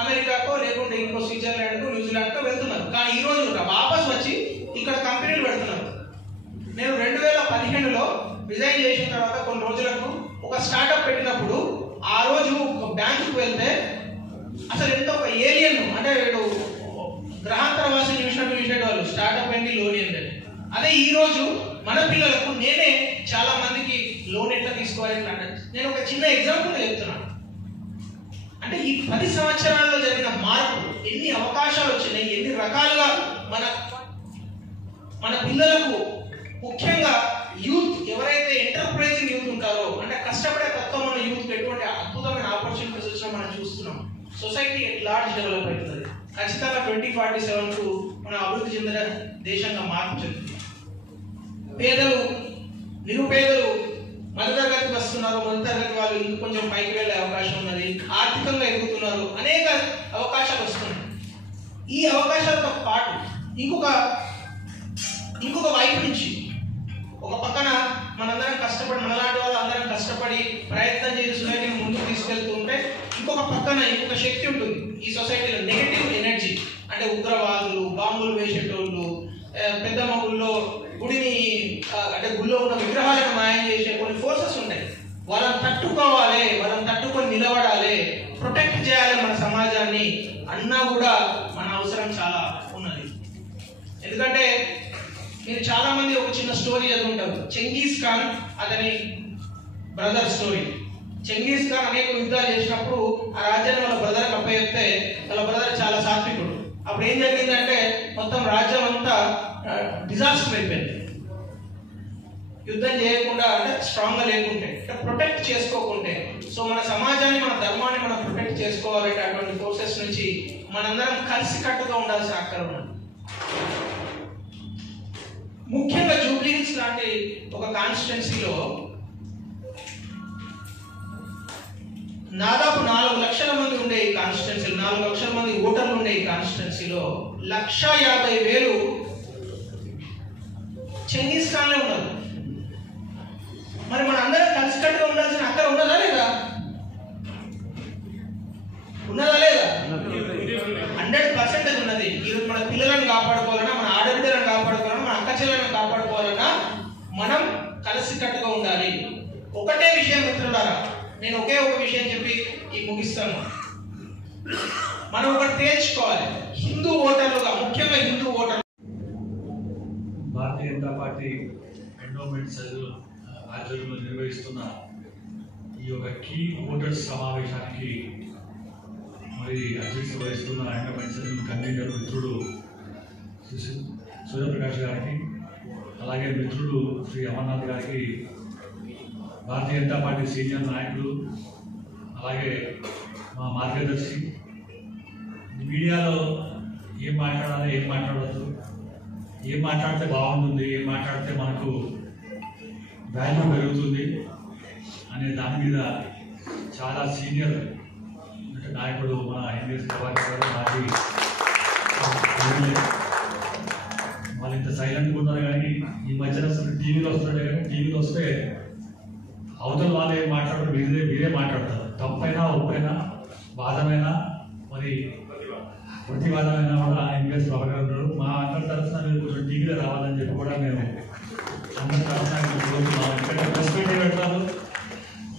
అమెరికాకో లేకుంటే ఇంకో స్విట్జర్లాండ్కో న్యూజిలాండ్కో వెళ్తున్నారు. కానీ ఈ రోజు వాపస్ వచ్చి ఇక్కడ కంపెనీలు పెడుతున్నారు. నేను 2015లో రిజైన్ చేసిన తర్వాత కొన్ని రోజులకు ఒక స్టార్ట్అప్ పెట్టినప్పుడు ఆ రోజు ఒక బ్యాంకుకు వెళ్తే అసలు ఎంత ఒక ఏలియన్ అంటే గ్రహాంతర వాసిని చూసినట్టు వాళ్ళు స్టార్ట్అప్ ఏంటి, లోన్ ఏంటి. అదే ఈ రోజు మన పిల్లలకు నేనే చాలా మందికి లోన్ ఎట్లా తీసుకోవాలి అంటే నేను ఒక చిన్న ఎగ్జాంపుల్ చెప్తున్నాను. అంటే ఈ 10 సంవత్సరాల్లో జరిగిన మార్పు, ఎన్ని అవకాశాలు వచ్చినాయి, ఎన్ని రకాలుగా మన పిల్లలకు, ముఖ్యంగా యూత్ ఎవరైతే ఎంటర్ప్రైజింగ్ యూత్ ఉంటారో, అంటే కష్టపడే తత్వం ఉన్న యూత్ ఎటువంటి అద్భుతమైన ఆపర్చునిటీస్ వచ్చినా మనం చూస్తున్నాం. సొసైటీ ఎట్ లార్జ్ డెవలప్ అవుతుంది. ఖచ్చితంగా 2047కు మనం అభివృద్ధి చెందిన దేశంగా మార్పు చెందుతుంది. పేదలు, నిరుపేదలు మధ్యతరగతికి వస్తున్నారు, మధ్యతరగతి వాళ్ళు ఇంకొంచెం పైకి వెళ్ళే అవకాశం ఉన్నది, ఆర్థికంగా ఎదుగుతున్నారు, అనేక అవకాశాలు వస్తున్నాయి. ఈ అవకాశాలతో పాటు ఇంకొక వైపు నుంచి ఒక పక్కన మనందరం కష్టపడి, మనలాంటి వాళ్ళు అందరం కష్టపడి ప్రయత్నం చేసి సొసైటీని ముందుకు తీసుకెళ్తూ ఉంటే, ఇంకొక పక్కన ఇంకొక శక్తి ఉంటుంది ఈ సొసైటీలో, నెగటివ్ ఎనర్జీ. అంటే ఉగ్రవాదులు, బాంబులు వేసేటోళ్ళు, పెద్ద మగుల్లో గుడిని అంటే గుళ్ళో ఉన్న విగ్రహాలను మాయం చేసే కొన్ని ఫోర్సెస్ ఉంటాయి. వాళ్ళని తట్టుకోవాలి, వాళ్ళని తట్టుకొని నిలబడాలి, ప్రొటెక్ట్ చేయాలి మన సమాజాన్ని అన్నా కూడా మన అవసరం చాలా ఉన్నది. ఎందుకంటే మీరు చాలా మంది ఒక చిన్న స్టోరీ చదువుకుంటారు, చెంగీస్ ఖాన్ అతని బ్రదర్ స్టోరీ. చెంగీస్ ఖాన్ అనేక యుద్ధాలు చేసినప్పుడు ఆ రాజ్యాన్ని వాళ్ళ బ్రదర్కి అప్పచెప్తే వాళ్ళ బ్రదర్ చాలా సాత్వికుడు. అప్పుడు ఏం జరిగిందంటే మొత్తం రాజ్యం అంతా డిజాస్టర్ అయిపోయింది. యుద్ధం చేయకుండా, అంటే స్ట్రాంగ్ గా లేకుంటే, అంటే ప్రొటెక్ట్ చేసుకోకుంటే. సో మన సమాజాన్ని, మన ధర్మాన్ని మనం ప్రొటెక్ట్ చేసుకోవాలంటే అటువంటి ఫోర్సెస్ నుంచి మనందరం కలిసి కట్టుగా ఉండాల్సిన అక్కర ఉన్నది. ముఖ్యంగా జూబ్లీ హిల్స్ లాంటి ఒక కాన్స్టిట్యున్సీలో దాదాపు 4 లక్షల మంది ఉండే ఈ కాన్స్టిట్యున్సీలో, 4 లక్షల మంది ఓటర్లు ఉండే ఈ కాన్స్టిట్యున్సీలో 1,50,000 చైనీస్ ఖాన్లే ఉన్నారు. మరి మన అందరం కలిసికట్టుగా ఉండాల్సిన అక్కడ ఉన్నదా లేదా? ఉన్నదా లేదా? 100% ఉన్నది. ఈరోజు మన పిల్లలను కాపాడుకోవాలన్నా, మన ఆడబిడ్డలను కాపాడుకోవాలన్నా, మన అక్క చెల్లెలను కాపాడుకోవాలన్నా మనం కలిసికట్టుగా ఉండాలి. ఒకటే విషయం మిత్రులారా, నేను ఒకే ఒక విషయం చెప్పి ముగిస్తాను. మనం ఒకటి తేల్చుకోవాలి, హిందూ ఓటర్లుగా, ముఖ్యంగా హిందూ ఓటర్లు. Bharatiya Janata party endowment cell ఆధ్వర్యంలో నిర్వహిస్తున్న ఈ యొక్క కీ ఓటర్స్ సమావేశానికి మరి అధ్యక్షత వహిస్తున్న ఎండోమెంట్ సెల్ కన్వీనర్ మిత్రుడు సూర్యప్రకాష్ గారికి, అలాగే మిత్రుడు శ్రీ అమర్నాథ్ గారికి, భారతీయ జనతా పార్టీ సీనియర్ నాయకులు, అలాగే మా మార్గదర్శి, మీడియాలో ఏం మాట్లాడాలి, ఏం మాట్లాడద్దు, ఏం మాట్లాడితే బాగుంటుంది, ఏం మాట్లాడితే మనకు వాల్యూ పెరుగుతుంది అనే దాని మీద చాలా సీనియర్ నాయకుడు మన ఎన్ఎస్ ప్రభాకర్ గారు, మాజీ వాళ్ళు ఇంత సైలెంట్గా ఉన్నారు. కానీ ఈ మధ్యన అసలు టీవీలో వస్తున్నాడు, కానీ టీవీలో వస్తే అవతల వాళ్ళు ఏం మాట్లాడరు, మీరే మాట్లాడతారు. తప్పైనా ఒప్పైనా వాదమైనా మరి ప్రతివాదమైనా కూడా ఎన్ఎస్ ప్రభాకర్ గారు మా అందరి తరఫున మీరు కొంచెం టీవీలో రావాలని చెప్పి కూడా మేము అందరి తరఫున కోరుతున్నాం. ఎందుకంటే ప్రెస్ మీట్ పెడతారు,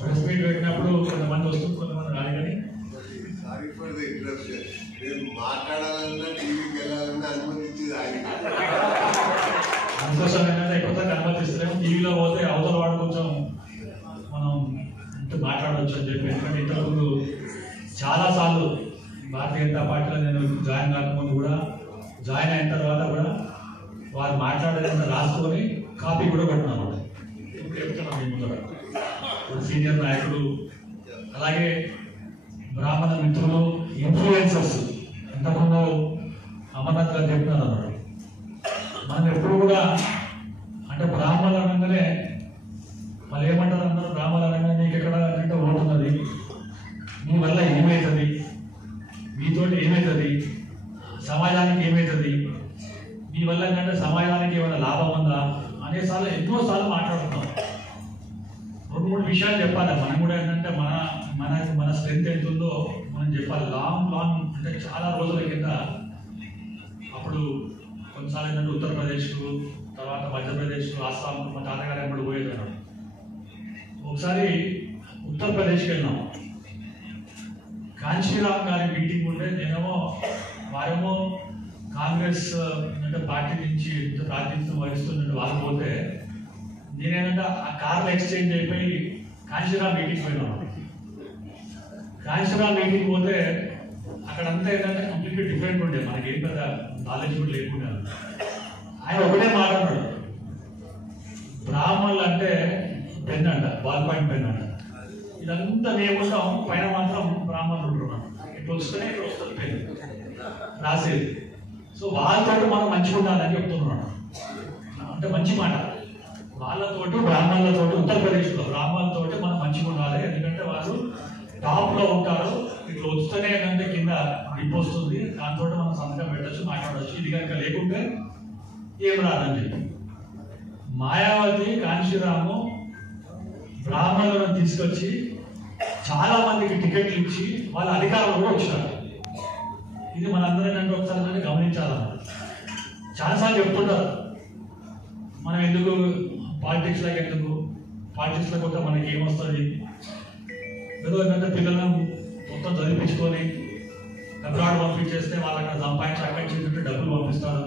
ప్రెస్ మీట్ పెట్టినప్పుడు కొంతమంది వస్తుంది, కొంతమంది రాదు. కానీ మాట్లాడాలన్నా టీవీకి వెళ్ళాలన్నా అనుమతించేది అందుకోసం ఏంటంటే ఎక్కువ అనుమతిస్తున్నాం. టీవీలో పోతే అవతల వాడు కొంచెం మనం మాట్లాడవచ్చు అని చెప్పి. ఎందుకంటే ఇంతకుముందు చాలాసార్లు భారతీయ జనతా పార్టీలో నేను జాయిన్ కాకముందు కూడా, జాయిన్ అయిన తర్వాత కూడా వారు మాట్లాడేదంతా రాసుకొని కాపీ కూడా కొట్టినాను. ఇప్పుడు చెప్తున్నాం మీ ముందర సీనియర్ నాయకులు, అలాగే బ్రాహ్మణ మిత్రులు, ఇన్ఫ్లుయెన్సర్స్. ఇంతకుముందు అమర్నాథ్ గారు చెప్తున్నారు అన్నాడు, మనం ఎప్పుడు కూడా అంటే బ్రాహ్మణులు అనగానే వాళ్ళు ఏమంటారు అన్నారు, బ్రాహ్మణులు అనగానే నీకు ఎక్కడ అంటే ఓటున్నది, మీ వల్ల ఏమవుతుంది, మీతోటి ఏమవుతుంది, సమాజానికి ఏమవుతుంది, మీ వల్ల ఏంటంటే సమాజానికి ఏమైనా లాభం ఉందా అనేసార్లు ఎన్నోసార్లు మాట్లాడుతున్నాం. 2-3 విషయాలు చెప్పాలి. మనం కూడా ఏంటంటే మన స్ట్రెంత్ ఎంత ఉందో మనం చెప్పాలి. లాంగ్ అంటే చాలా రోజుల కింద అప్పుడు కొన్నిసార్లు ఏంటంటే ఉత్తరప్రదేశ్, తర్వాత మధ్యప్రదేశ్, అస్సాం, మా తాతగారు ఎప్పుడు పోయేదారు. ఒకసారి ఉత్తరప్రదేశ్కి వెళ్ళినాం. కాంచీరామ్ గారి మీటింగ్ ఉంటే నేనేమో వారేమో కాంగ్రెస్ అంటే పార్టీ నుంచి ప్రాతినిధ్యం వహిస్తున్నట్టు వాళ్ళు పోతే నేనేంటంటే ఆ కార్లు ఎక్స్చేంజ్ అయిపోయి కాంచీరామ్ మీటింగ్ పోయినాను. కాంచీరామ్ మీటింగ్ పోతే అక్కడంతా ఏంటంటే కంప్లీట్లీ డిఫరెంట్ ఉండే, మనకి ఏం పెద్ద నాలెడ్జ్ కూడా లేకుండా. ఆయన ఒకటే మాట్లాడాడు, బ్రాహ్మణులు అంటే పెన్ అంట, బాల్ పాయింట్ పెన్ అంట. ఇదంతా మేము ఉంటాం, పైన మాత్రం బ్రాహ్మణులు ఉంటున్నాం. ఇట్లా వస్తేనే ఇట్లా వస్తుంది పెన్ రాసేది. సో వాళ్ళతో మనం మంచిగా ఉండాలని చెప్తున్నాడు. అంటే మంచి మాట. వాళ్ళతోటి బ్రాహ్మణులతో, ఉత్తరప్రదేశ్లో బ్రాహ్మణులతో మనం మంచిగా ఉండాలి. ఎందుకంటే వాళ్ళు టాప్లో ఉంటారు. ఇట్లా వస్తేనే ఏంటంటే కింద డిప్ వస్తుంది, దాంతో మనం సంతకం పెట్టచ్చు, మాట్లాడవచ్చు. ఇది కనుక లేకుంటే ఏం రాదని చెప్పి మాయావతి, కాంశీరాము బ్రాహ్మణులను తీసుకొచ్చి చాలా మందికి టికెట్లు ఇచ్చి వాళ్ళ అధికారులు కూడా వచ్చారు. ఇది మనందరం అంటే ఒకసారి గమనించాలన్నమాట. చాలాసార్లు చెప్తుంటారు, మనం ఎందుకు పాలిటిక్స్లోకి ఒక మనకి ఏమొస్తుంది, ఏదో ఏంటంటే పిల్లలను మొత్తం చదివించుకొని అబ్రాడ్ పంపించేస్తే వాళ్ళు అక్కడ సంపాదించి అక్కడి నుంచి డబ్బులు పంపిస్తారు,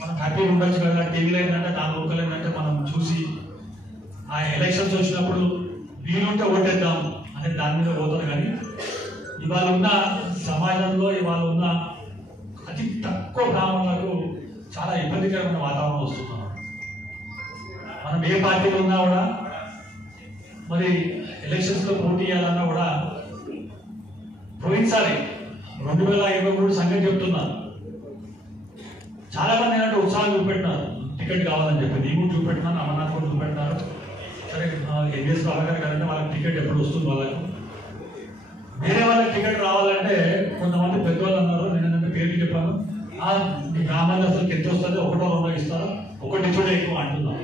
మనం హ్యాపీగా ఉండొచ్చు కదా. టీవీలో ఏంటంటే 4 రూపాయలు ఏంటంటే మనం చూసి ఆ ఎలక్షన్స్ వచ్చినప్పుడు వీలుంటే ఓటేద్దాం అనే దాని మీద పోతారు. కానీ ఇవాళ ఉన్న సమాజంలో, ఇవాళ ఉన్న అతి తక్కువ బ్రాహ్మణులకు చాలా ఇబ్బందికరమైన వాతావరణం వస్తున్నాం. మనం ఏ పార్టీలో ఉన్నా కూడా, మరి ఎలక్షన్స్లో పోటీ చేయాలన్నా కూడా, పోయినసారి 2023 సంగతి చెప్తున్నారు, చాలా మంది ఏంటంటే ఉత్సాహం చూపెట్టినారు టికెట్ కావాలని చెప్పి. నేను కూడా చూపెట్టినాను, అమర్నాథ్ కూడా చూపెట్టినారు. సరే ఎన్ఎస్ ప్రభాకర్ గారు అంటే వాళ్ళకి టికెట్ ఎప్పుడు వస్తుంది వాళ్ళకు. వేరే వాళ్ళకి టికెట్ రావాలంటే కొంతమంది పెద్దవాళ్ళు అన్నారు, నేను ఏంటంటే పేర్లు చెప్పాను, మీ గ్రామాల్లో అసలు ఎంత వస్తుంది, ఒకటో రెండో ఇస్తారా, ఒకటి చూడే ఎక్కువ అంటున్నాం.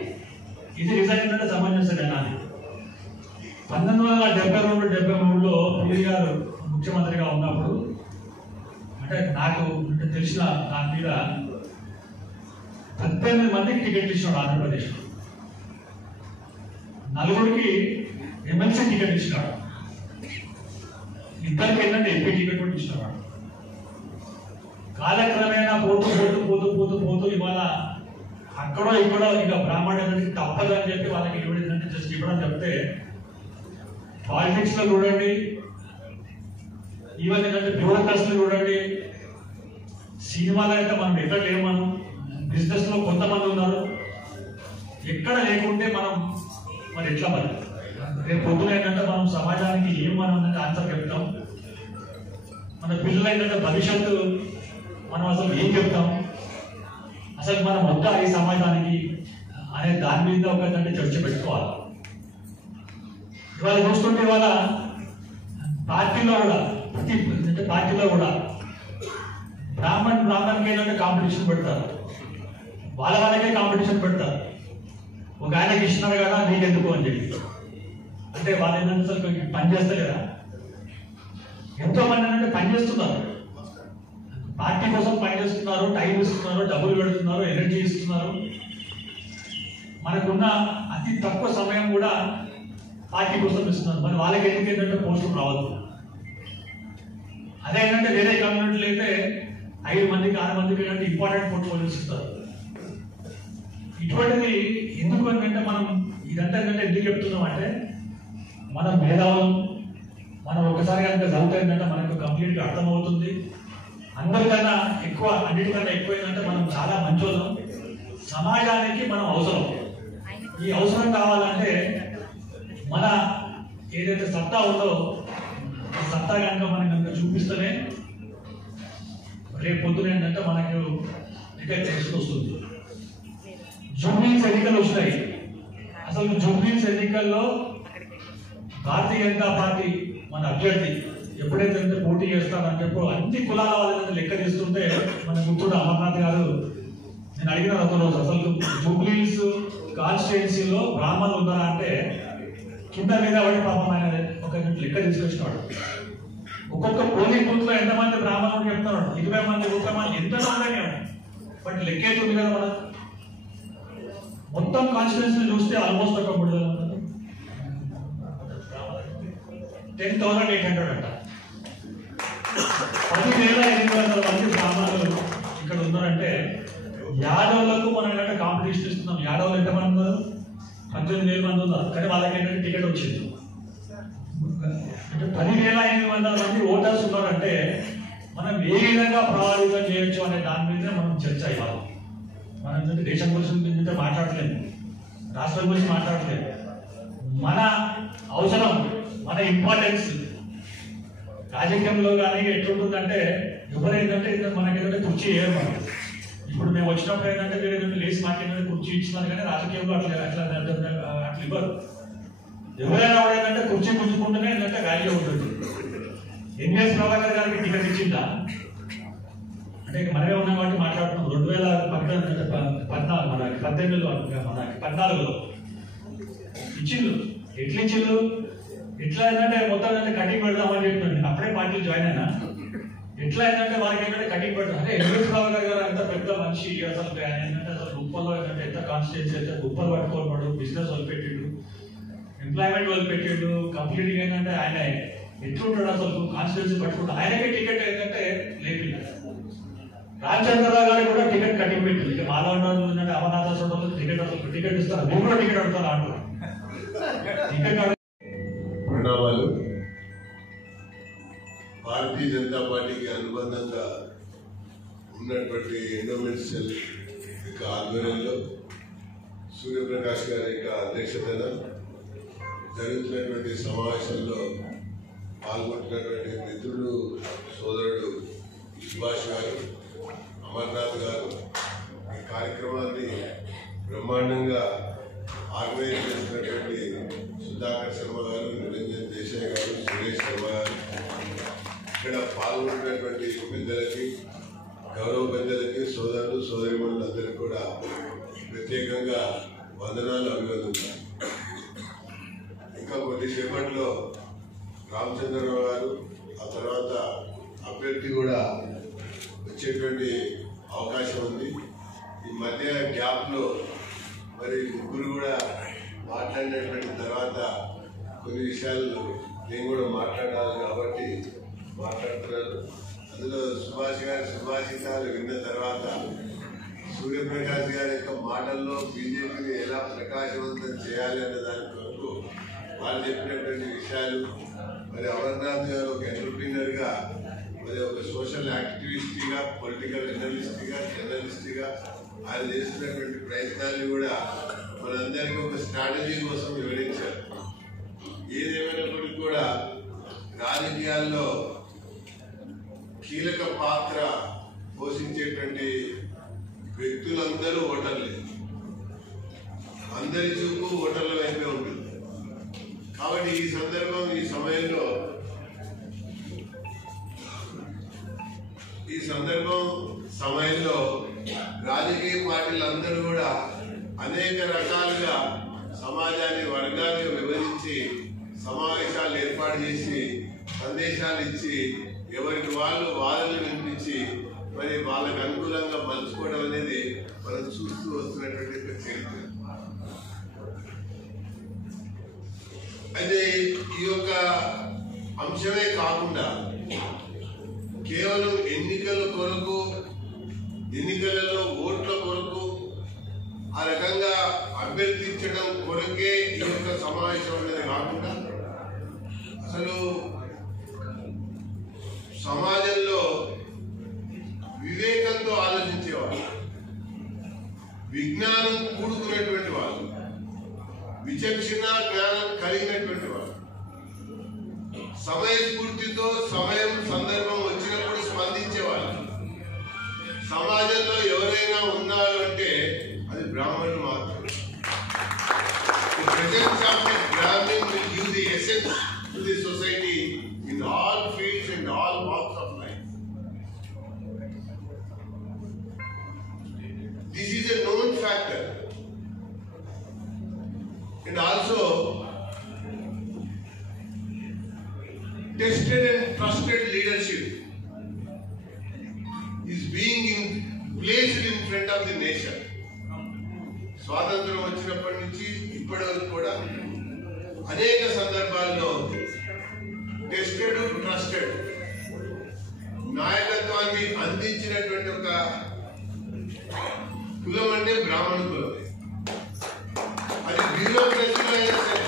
ఇది రిజైన్ ఏంటంటే సమంజసమేనా అని. 1972-73లో పూరి గారు ముఖ్యమంత్రిగా ఉన్నప్పుడు అంటే నాకు తెలిసిన దాని మీద 18 మందికి టికెట్లు ఇచ్చినాడు ఆంధ్రప్రదేశ్లో. 4 ఎమ్మెల్సీ టికెట్ ఇచ్చినాడు, 2 ఏంటంటే ఎంపీ టికెట్ కూడా ఇచ్చినాడు. కాలక్రమేణా పోతూ ఇవాళ అక్కడో ఇక్కడో ఇక బ్రాహ్మణులకి తప్పదు అని చెప్పి వాళ్ళకి ఇవ్వడం జస్ట్ ఇవ్వడం చెప్తే, పాలిటిక్స్ లో చూడండి, ఈవెన్ ఏంటంటే బ్యూరోక్రట్స్ లో చూడండి, సినిమాలో అయితే మనం ఎక్కడ లేము, మనం బిజినెస్ లో కొంతమంది ఉన్నారు, ఎక్కడ లేకుంటే మనం మరి ఎట్లా మరి రేపు పొద్దున ఏంటంటే మనం సమాజానికి ఏం మనం ఆన్సర్ చెప్తాం, మన పిల్లలు ఏంటంటే భవిష్యత్తు మనం అసలు ఏం చెప్తాం, అసలు మనం వద్దా ఈ సమాజానికి అనే దాని మీద ఒకటంటే చర్చ పెట్టుకోవాలి. ఇవాళ చూస్తుంటే ఇవాళ పార్టీలో కూడా ప్రతి పార్టీలో కూడా బ్రాహ్మణ్కి ఏంటంటే కాంపిటీషన్ పెడతారు, వాళ్ళకే కాంపిటీషన్ పెడతారు. ఒక ఆయనకి ఇచ్చినారు కదా నీకెందుకు అని చెప్పి, అంటే వాళ్ళు ఏంటంటే అసలు పని చేస్తలేరా? ఎంతో మంది ఏంటంటే పని చేస్తున్నారు, పార్టీ కోసం పనిచేస్తున్నారు, టైం ఇస్తున్నారు, డబ్బులు పెడుతున్నారు, ఎనర్జీ ఇస్తున్నారు. మనకున్న అతి తక్కువ సమయం కూడా పార్టీ కోసం ఇస్తున్నారు. మరి వాళ్ళకి ఎందుకు ఏంటంటే పోస్టులు రావద్దు? అదేంటంటే వేరే కమ్యూనిటీలు అయితే 5 మందికి 6 మందికి ఏంటంటే ఇంపార్టెంట్ పోర్ట్ఫోలియోస్ ఇస్తారు. ఇటువంటిది ఎందుకు అంటే మనం ఇదంతా ఏంటంటే ఎందుకు చెప్తున్నాం అంటే, మనం మేధావులు, మనం ఒకసారి కనుక చదివితే ఏంటంటే మనకు కంప్లీట్గా అర్థమవుతుంది. అందరికన్నా ఎక్కువ, అన్నిటికన్నా ఎక్కువ ఏంటంటే మనం చాలా మంచోళ్ళం, సమాజానికి మనం అవసరం. ఈ అవసరం కావాలంటే మన ఏదైతే సత్తా ఉందో ఆ సత్తా కనుక మనం కనుక చూపిస్తేనే రేపు పొద్దున ఏంటంటే మనకు టికెట్ వస్తుంది. జూబ్లీస్ ఎన్నికలు వస్తాయి. అసలు జూబ్లీస్ ఎన్నికల్లో భారతీయ జనతా పార్టీ మన అభ్యర్థి ఎప్పుడైతే పోటీ చేస్తానని చెప్పి అన్ని కులాల వాళ్ళని లెక్క తీస్తుంటే మన గుర్తుడు అమర్నాథ్ గారు, నేను అడిగిన ఒక రోజు అసలు జూబ్లీస్ కాన్స్టిట్యున్సీలో బ్రాహ్మణులు ఉన్నారా అంటే కింద మీద పడి పాపం ఆయన ఒక లెక్క తీసుకొచ్చినాడు. ఒక్కొక్క పోలింగ్ బూత్ లో ఎంతమంది బ్రాహ్మణులు చెప్తున్నాడు, 20 మంది 30 మంది ఎంత ఉన్నాయో, బట్ లెక్కేస్తుంది కదా మనం. మొత్తం కాన్స్టిట్యున్సీ చూస్తే ఆల్మోస్ట్ ఒక 10,800 అంట. 10,800 మంది బ్రాహ్మణులు ఇక్కడ ఉన్నారంటే యాదవులకు మనం ఏంటంటే కాంపిటీషన్ ఇస్తున్నాం. యాదవులు ఎంతమంది ఉన్నారు? 18,000 మంది ఉన్నారు, కానీ వాళ్ళకి ఏంటంటే టికెట్ వచ్చింది. అంటే 10,800 మంది ఓటర్స్ ఉన్నారంటే మనం ఏ విధంగా ప్రభావితం చేయొచ్చు అనే దాని మీద మనం చర్చ ఇవ్వాలి. మనం ఏంటంటే దేశం గురించి మాట్లాడలేదు, రాష్ట్రం గురించి మాట్లాడలేదు. మన అవసరం, మన ఇంపార్టెన్స్ రాజకీయంలో కానీ ఎట్లుంటుందంటే ఎవరైందంటే మనకేంటంటే కుర్చీ వేయరు. మనం ఇప్పుడు మేము వచ్చినప్పుడు ఏంటంటే మీరు ఏదైనా లేచి మాకేంటంటే కుర్చీ ఇచ్చినారు, కానీ రాజకీయంలో అట్లా ఇవ్వరు. ఎవరైనా కూడా ఏంటంటే కుర్చీ పుంజుకుంటేనే ఏంటంటే వాల్యూ ఉంటుంది. ఎన్ఎస్ ప్రభాకర్ గారికి టికెట్ ఇచ్చిందా అంటే మనమే ఉన్నాం కాబట్టి మాట్లాడుతున్నాం. 2014లో ఇచ్చిండు. ఎట్లా ఇచ్చిండు? ఎట్లా ఏంటంటే మొత్తం అంటే కటింగ్ పెడదామని చెప్పినాడు. నేను అప్పుడే పార్టీలు జాయిన్ అయినా. ఎట్లా ఏంటంటే వాళ్ళకి ఏంటంటే కటింగ్ పెడతాం అంటే ఎన్ఎస్ ప్రభాకర్ గారు అంత పెద్ద మనిషి, అసలు ఏంటంటే అసలు గుప్పల్లో ఏంటంటే ఎంత కాన్స్టిట్యూన్సీ అయితే గుప్పలు పట్టుకోవాడు, బిజినెస్ వదిలిపెట్టిండు, ఎంప్లాయ్మెంట్ వదిలిపెట్టిండు, కంప్లీట్గా ఏంటంటే ఆయన ఎట్లుంటాడు అసలు కాన్స్టిట్యూన్సీ పట్టుకుంటా. ఆయనకే టికెట్ ఏంటంటే లేదు. రామచంద్రరావు గారికి కూడా టికెట్ కటింగ్ పెట్టింది. ఇక మాలో ఉంటే అమర్నాథ టికెట్ ఇస్తారు, మీరు కూడా టికెట్ అడుగుతారు అంటారు. టికెట్ ప్రణామాలు. భారతీయ జనతా పార్టీకి అనుబంధంగా ఉన్నటువంటి ఎండోమెంట్ సెల్ యొక్క ఆధ్వర్యంలో సూర్యప్రకాష్ గారి యొక్క అధ్యక్షతన జరుగుతున్నటువంటి సమావేశంలో పాల్గొంటున్నటువంటి మిత్రుడు, సోదరుడు సుభాష్ గారు, అమర్నాథ్ గారు ఈ కార్యక్రమాన్ని బ్రహ్మాండంగా ఆర్గనైజ్ చేసినటువంటి సుధాకర్ శర్మ గారు, నిరంజన్ దేశాయ్ గారు, సురేష్ శర్మ గారు, ఇక్కడ పాల్గొంటున్నటువంటి పెద్దలకి, గౌరవ పెద్దలకి, సోదరులు సోదరిమణులందరికీ కూడా ప్రత్యేకంగా వందనాలు, అభినందనలు. ఇంకా కొద్దిసేపట్లో రామచంద్రరావు గారు, ఆ తర్వాత అభ్యర్థి కూడా వచ్చేటువంటి అవకాశం ఉంది. ఈ మధ్య గ్యాప్లో మరి ముగ్గురు కూడా మాట్లాడినటువంటి తర్వాత కొన్ని విషయాలు నేను కూడా మాట్లాడాలి కాబట్టి మాట్లాడుతున్నాను. అందులో సుభాష్ గారి సుభాషితాలు విన్న తర్వాత సూర్యప్రకాష్ గారి యొక్క మాటల్లో బీజేపీని ఎలా ప్రకాశవంతం చేయాలి అనే దాని కొరకు వారు చెప్పినటువంటి విషయాలు, మరి అమర్నాథ్ గారు ఒక ఎంటర్ప్రీనర్గా, మరి ఒక సోషల్ యాక్టివిస్ట్గా, పొలిటికల్ జర్నలిస్ట్గా ఆయన చేస్తున్నటువంటి ప్రయత్నాన్ని కూడా మనందరికీ ఒక స్ట్రాటజీ కోసం వివరించారు. ఏదేమైనప్పటికీ కూడా రాజకీయాల్లో కీలక పాత్ర పోషించేటువంటి వ్యక్తులందరూ ఓటర్లే. అందరి చూపు ఓటర్ల వైపే ఉంటుంది. కాబట్టి ఈ సందర్భం, ఈ సమయంలో రాజకీయ పార్టీలందరూ కూడా అనేక రకాలుగా సమాజాన్ని వర్గాలుగా విభజించి సమావేశాలు ఏర్పాటు చేసి సందేశాలు ఇచ్చి ఎవరికి వాళ్ళు వాదనలు వినిపించి మరి వాళ్ళకు అనుకూలంగా మలుచుకోవడం అనేది మనం చూస్తూ వస్తున్నటువంటి చరిత్ర. అయితే ఈ యొక్క అంశమే కాకుండా కేవలం ఎన్నికలలో ఓట్ల కొరకు ఆ రకంగా అభ్యర్థించడం కొరకే ఈ యొక్క సమావేశం అనేది కాకుండా అసలు సమాజంలో వివేకంతో ఆలోచించేవాళ్ళు, విజ్ఞానం కూడుకున్నటువంటి వాళ్ళు, విచక్షణ జ్ఞానం కలిగినటువంటి వాళ్ళు, సమయస్ఫూర్తితో సందర్భం వచ్చినప్పుడు స్పందించేవాళ్ళు. సమాజంలో ఎవరైనా ఉన్నారు అంటే అది బ్రాహ్మణులు మాత్రమే. The presence of the Brahmin will give the essence to the society in all fields and all walks of life. This is a known factor. And also tested and trusted leadership is being placed in front of the nation. స్వాతంత్రం వచ్చినప్పటి నుంచి ఇప్పటి వరకు కూడా అనేక సందర్భాల్లో tested, trusted నాయకత్వాన్ని అందించినటువంటి ఒక కులం అంటే బ్రాహ్మణ కులం. అది బ్యూరోక్రసీలో అయినా సరే,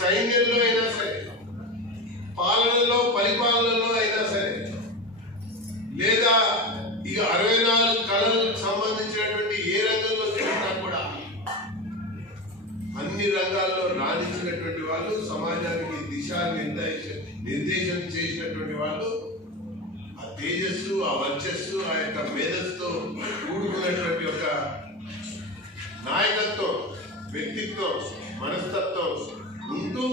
సైన్యంలో అయినా సరే, పరిపాలనలో అయినా సరే, లేదా ఇక 64 కళలకు సంబంధించినటువంటి ఏ రంగంలో చూసినా కూడా అన్ని రంగాల్లో రాణించినటువంటి వాళ్ళు, సమాజానికి నిర్దేశం చేసినటువంటి వాళ్ళు, ఆ తేజస్సు, ఆ వర్చస్సు, ఆ యొక్క మేధస్సుతో కూడుకున్నటువంటి ఒక నాయకత్వం, వ్యక్తిత్వం, మనస్తత్వం ఉంటూ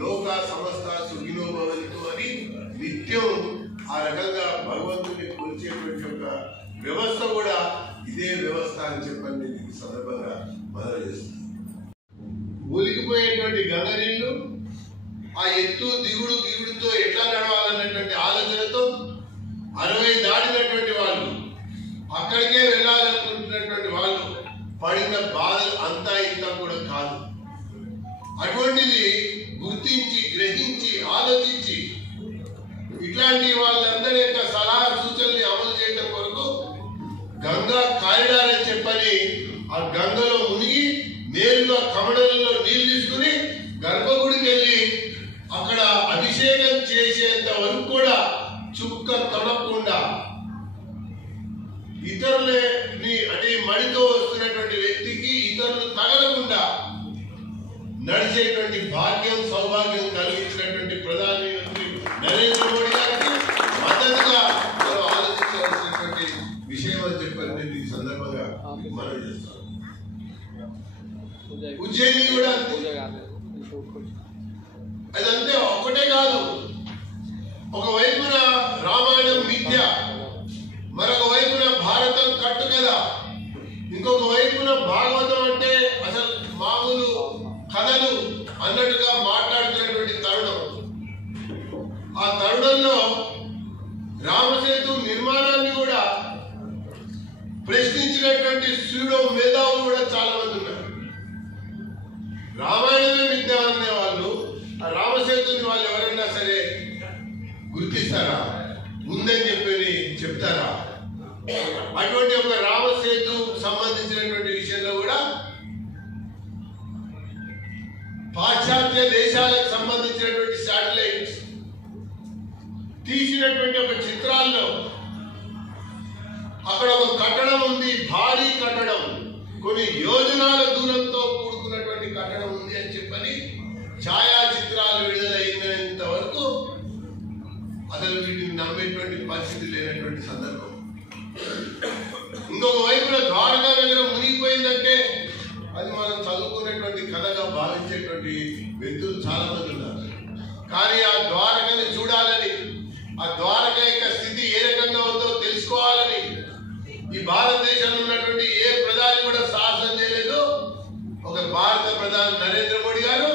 లోక సమస్త సుఖినో భవంతు అని నిత్యం ఆ రకంగా భగవంతుని కొలిచేటువంటి ఒక వ్యవస్థ కూడా ఇదే వ్యవస్థ అని చెప్పని నేను ఈ సందర్భంగా మనవి చేస్తున్నాను. ఊలికిపోయేటువంటి గంగ నీళ్లు ఆ ఎత్తు దిగుడుతో ఎట్లా నడవాలన్నటువంటి ఆలోచనతో 60 దాటినటువంటి వాళ్ళు, అక్కడికే వెళ్ళాలనుకుంటున్నటువంటి వాళ్ళు పడిన బాధలు అంతా ఇంత కూడా కాదు. అటువంటిది గుర్తించి, గ్రహించి, ఆలోచించి ఇట్లాంటి వాళ్ళందరి యొక్క సలహా సూచనల్ని అమలు చేయడం కొరకు గంగా కారిడార్ అని చెప్పని ఆ గంగలో మునిగి నేరుగా కమడలలో నీళ్లు తీసుకుని గర్భగుడికి వెళ్ళి అక్కడ అభిషేకం చేసేంత వరకు కూడా చుక్క తొడకుండా ఇతరులని అంటే మడితో వస్తున్నటువంటి వ్యక్తికి ఇతరులు తగలకుండా నడిచేటువంటి భాగ్యం, సౌభాగ్యం కలిగించినటువంటి ప్రధానమంత్రి నరేంద్ర మోడీ గారికి మద్దతుగా మనం ఆలోచించవలసినటువంటి విషయం అని చెప్పని నేను ఈ సందర్భంగా మనం చేస్తాను. ఉజ్జయిని కూడా అదంతే, ఒక్కటే కాదు, ఒకవైపున రామాయణం మిథ్య, మరొక వైపున భారతం కట్టుకథ, ఇంకొక వైపున భాగవతం అంటే అసలు మామూలు కథలు అన్నట్టుగా మాట్లాడుతున్నటువంటి తరుణం. ఆ తరుణంలో రామసేతు నిర్మాణాన్ని కూడా ప్రశ్నించినటువంటి సూడో మేధావులు కూడా చాలా మంది ఉన్నారు. రామాయణమే మిథ్య అనే వాళ్ళు ఆ రామసేతుని వాళ్ళు ఎవరైనా సరే గుర్తిస్తారా? ఉందని చెప్పి చెప్తారా? అటువంటి ఒక రామసేతు సంబంధించినటువంటి విషయంలో కూడా పాశ్చాత్య దేశాలకు సంబంధించినటువంటి శాటిలైట్స్ తీసినటువంటి ఒక చిత్రాల్లో అక్కడ ఒక కట్టడం ఉంది, భారీ కట్టడం, కొన్ని యోజనాల దూరంతో కూడుకున్నటువంటి కట్టడం ఉంది అని చెప్పని ఛాయాచిత్రాలు విడుదలైనంత వరకు అసలు వీటిని నమ్మేటువంటి పరిస్థితి లేనటువంటి సందర్భం. ఇంకొక వైపున ద్వారకా నగరం మునిగిపోయిందంటే అది మనం చదువుకునేటువంటి కథగా భావించేటువంటి వ్యక్తులు చాలా మంది ఉన్నారు. కానీ ఆ ద్వారకని చూడాలని, ఆ ద్వారక యొక్క స్థితి ఏ రకంగా ఉందో తెలుసుకోవాలని ఈ భారతదేశంలో ఉన్నటువంటి ఏ ప్రధాని కూడా సాహసం చేయలేదు. ఒక భారత ప్రధాని నరేంద్ర మోడీ గారు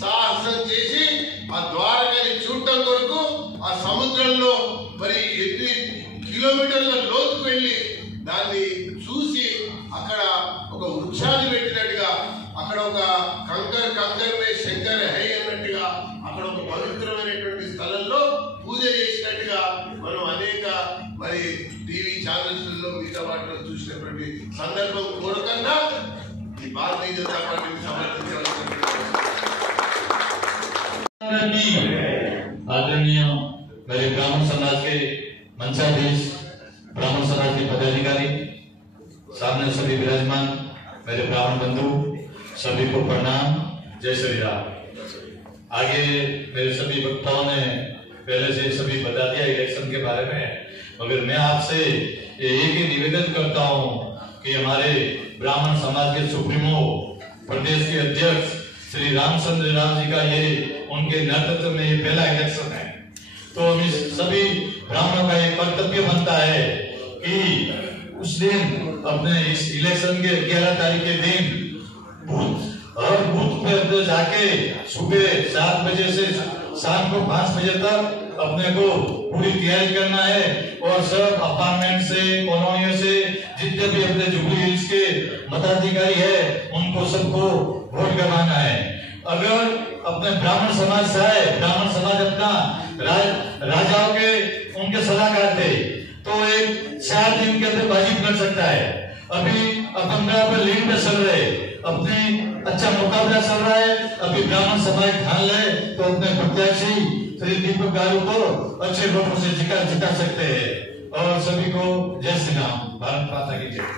సాహసం చేసి ఆ ద్వారకని చూడటం కొరకు ఆ సముద్రంలో మరి ఎన్ని కిలోమీటర్ల లోతుకు వెళ్ళి దాన్ని చూసి అక్కడ ఒక వృక్షాన్ని పెట్టినట్టుగా, అక్కడ ఒక కంకర్ మే శంకర్ హై అన్నట్టుగా అక్కడ ఒక పవిత్రమైనటువంటి స్థలంలో పూజ చేసినట్టుగా మనం అనేక మరి టీవీ ఛానల్స్లో మిగతా వాటిలో చూసినటువంటి సందర్భం కోరకన్నా ఈ భారతీయ జనతా పార్టీని సమర్థించవలసిన आदरणीय मेरे ब्राह्मण समाज के मंचाधीश, ब्राह्मण समाज के पदाधिकारी, सामने सभी विराजमान मेरे ब्राह्मण बंधु, सभी को प्रणाम, जय श्री राम। आगे मेरे सभी वक्ताओं ने पहले से सभी बता दिया इलेक्शन के बारे में, मगर मैं आपसे एक ही निवेदन करता हूं कि हमारे ब्राह्मण समाज के सुप्रीमो, प्रदेश के अध्यक्ष श्री रामचंद्र राम जी का ये उनके नेतृत्व में ये पहला इलेक्शन है, तो हम इस सभी ब्राह्मणों का एक कर्तव्य बनता है कि उस दिन अपने इस इलेक्शन के 11 तारीख के दिन हर बूथ पे अपने जाके सुबह 7 बजे से शाम को 5 बजे तक अपने को पूरी तैयारी करना है और सब अपार्टमेंट से, कॉलोनियों से जितने भी अपने जुबली हिल्स के मताधिकारी है उनको सबको वोट करवाना है। अगर अपने ब्राह्मण समाज से आए, ब्राह्मण समाज अपना राजाओं के उनके सलाहकार थे, तो एक 4 दिन के अंदर बाजी कर सकता है। अभी अपन पर लीड में चल रहे, अपने अच्छा मुकाबला चल रहा है। अभी ब्राह्मण समाज ठान ले तो अपने प्रत्याशी श्री दीपक गारू को अच्छे वोटों से जिता सकते हैं। और सभी को जय श्री राम, भारत माता की जय।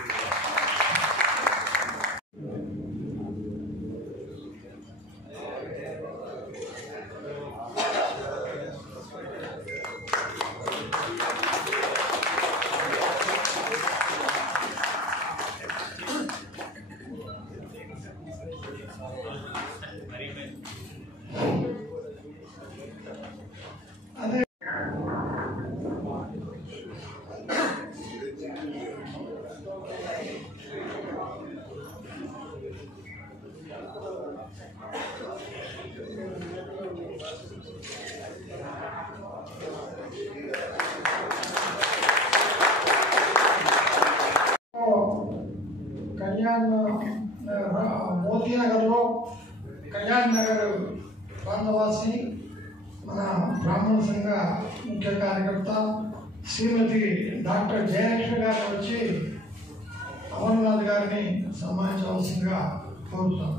మోతీ నగర్లో కళ్యాణ్ నగర్ ప్రాంతవాసి మన బ్రాహ్మణ సంఘ ముఖ్య కార్యకర్త శ్రీమతి డాక్టర్ జయలక్ష్మి గారు వచ్చి అమర్నాథ్ గారిని సన్మానించవలసిందిగా కోరుతాను.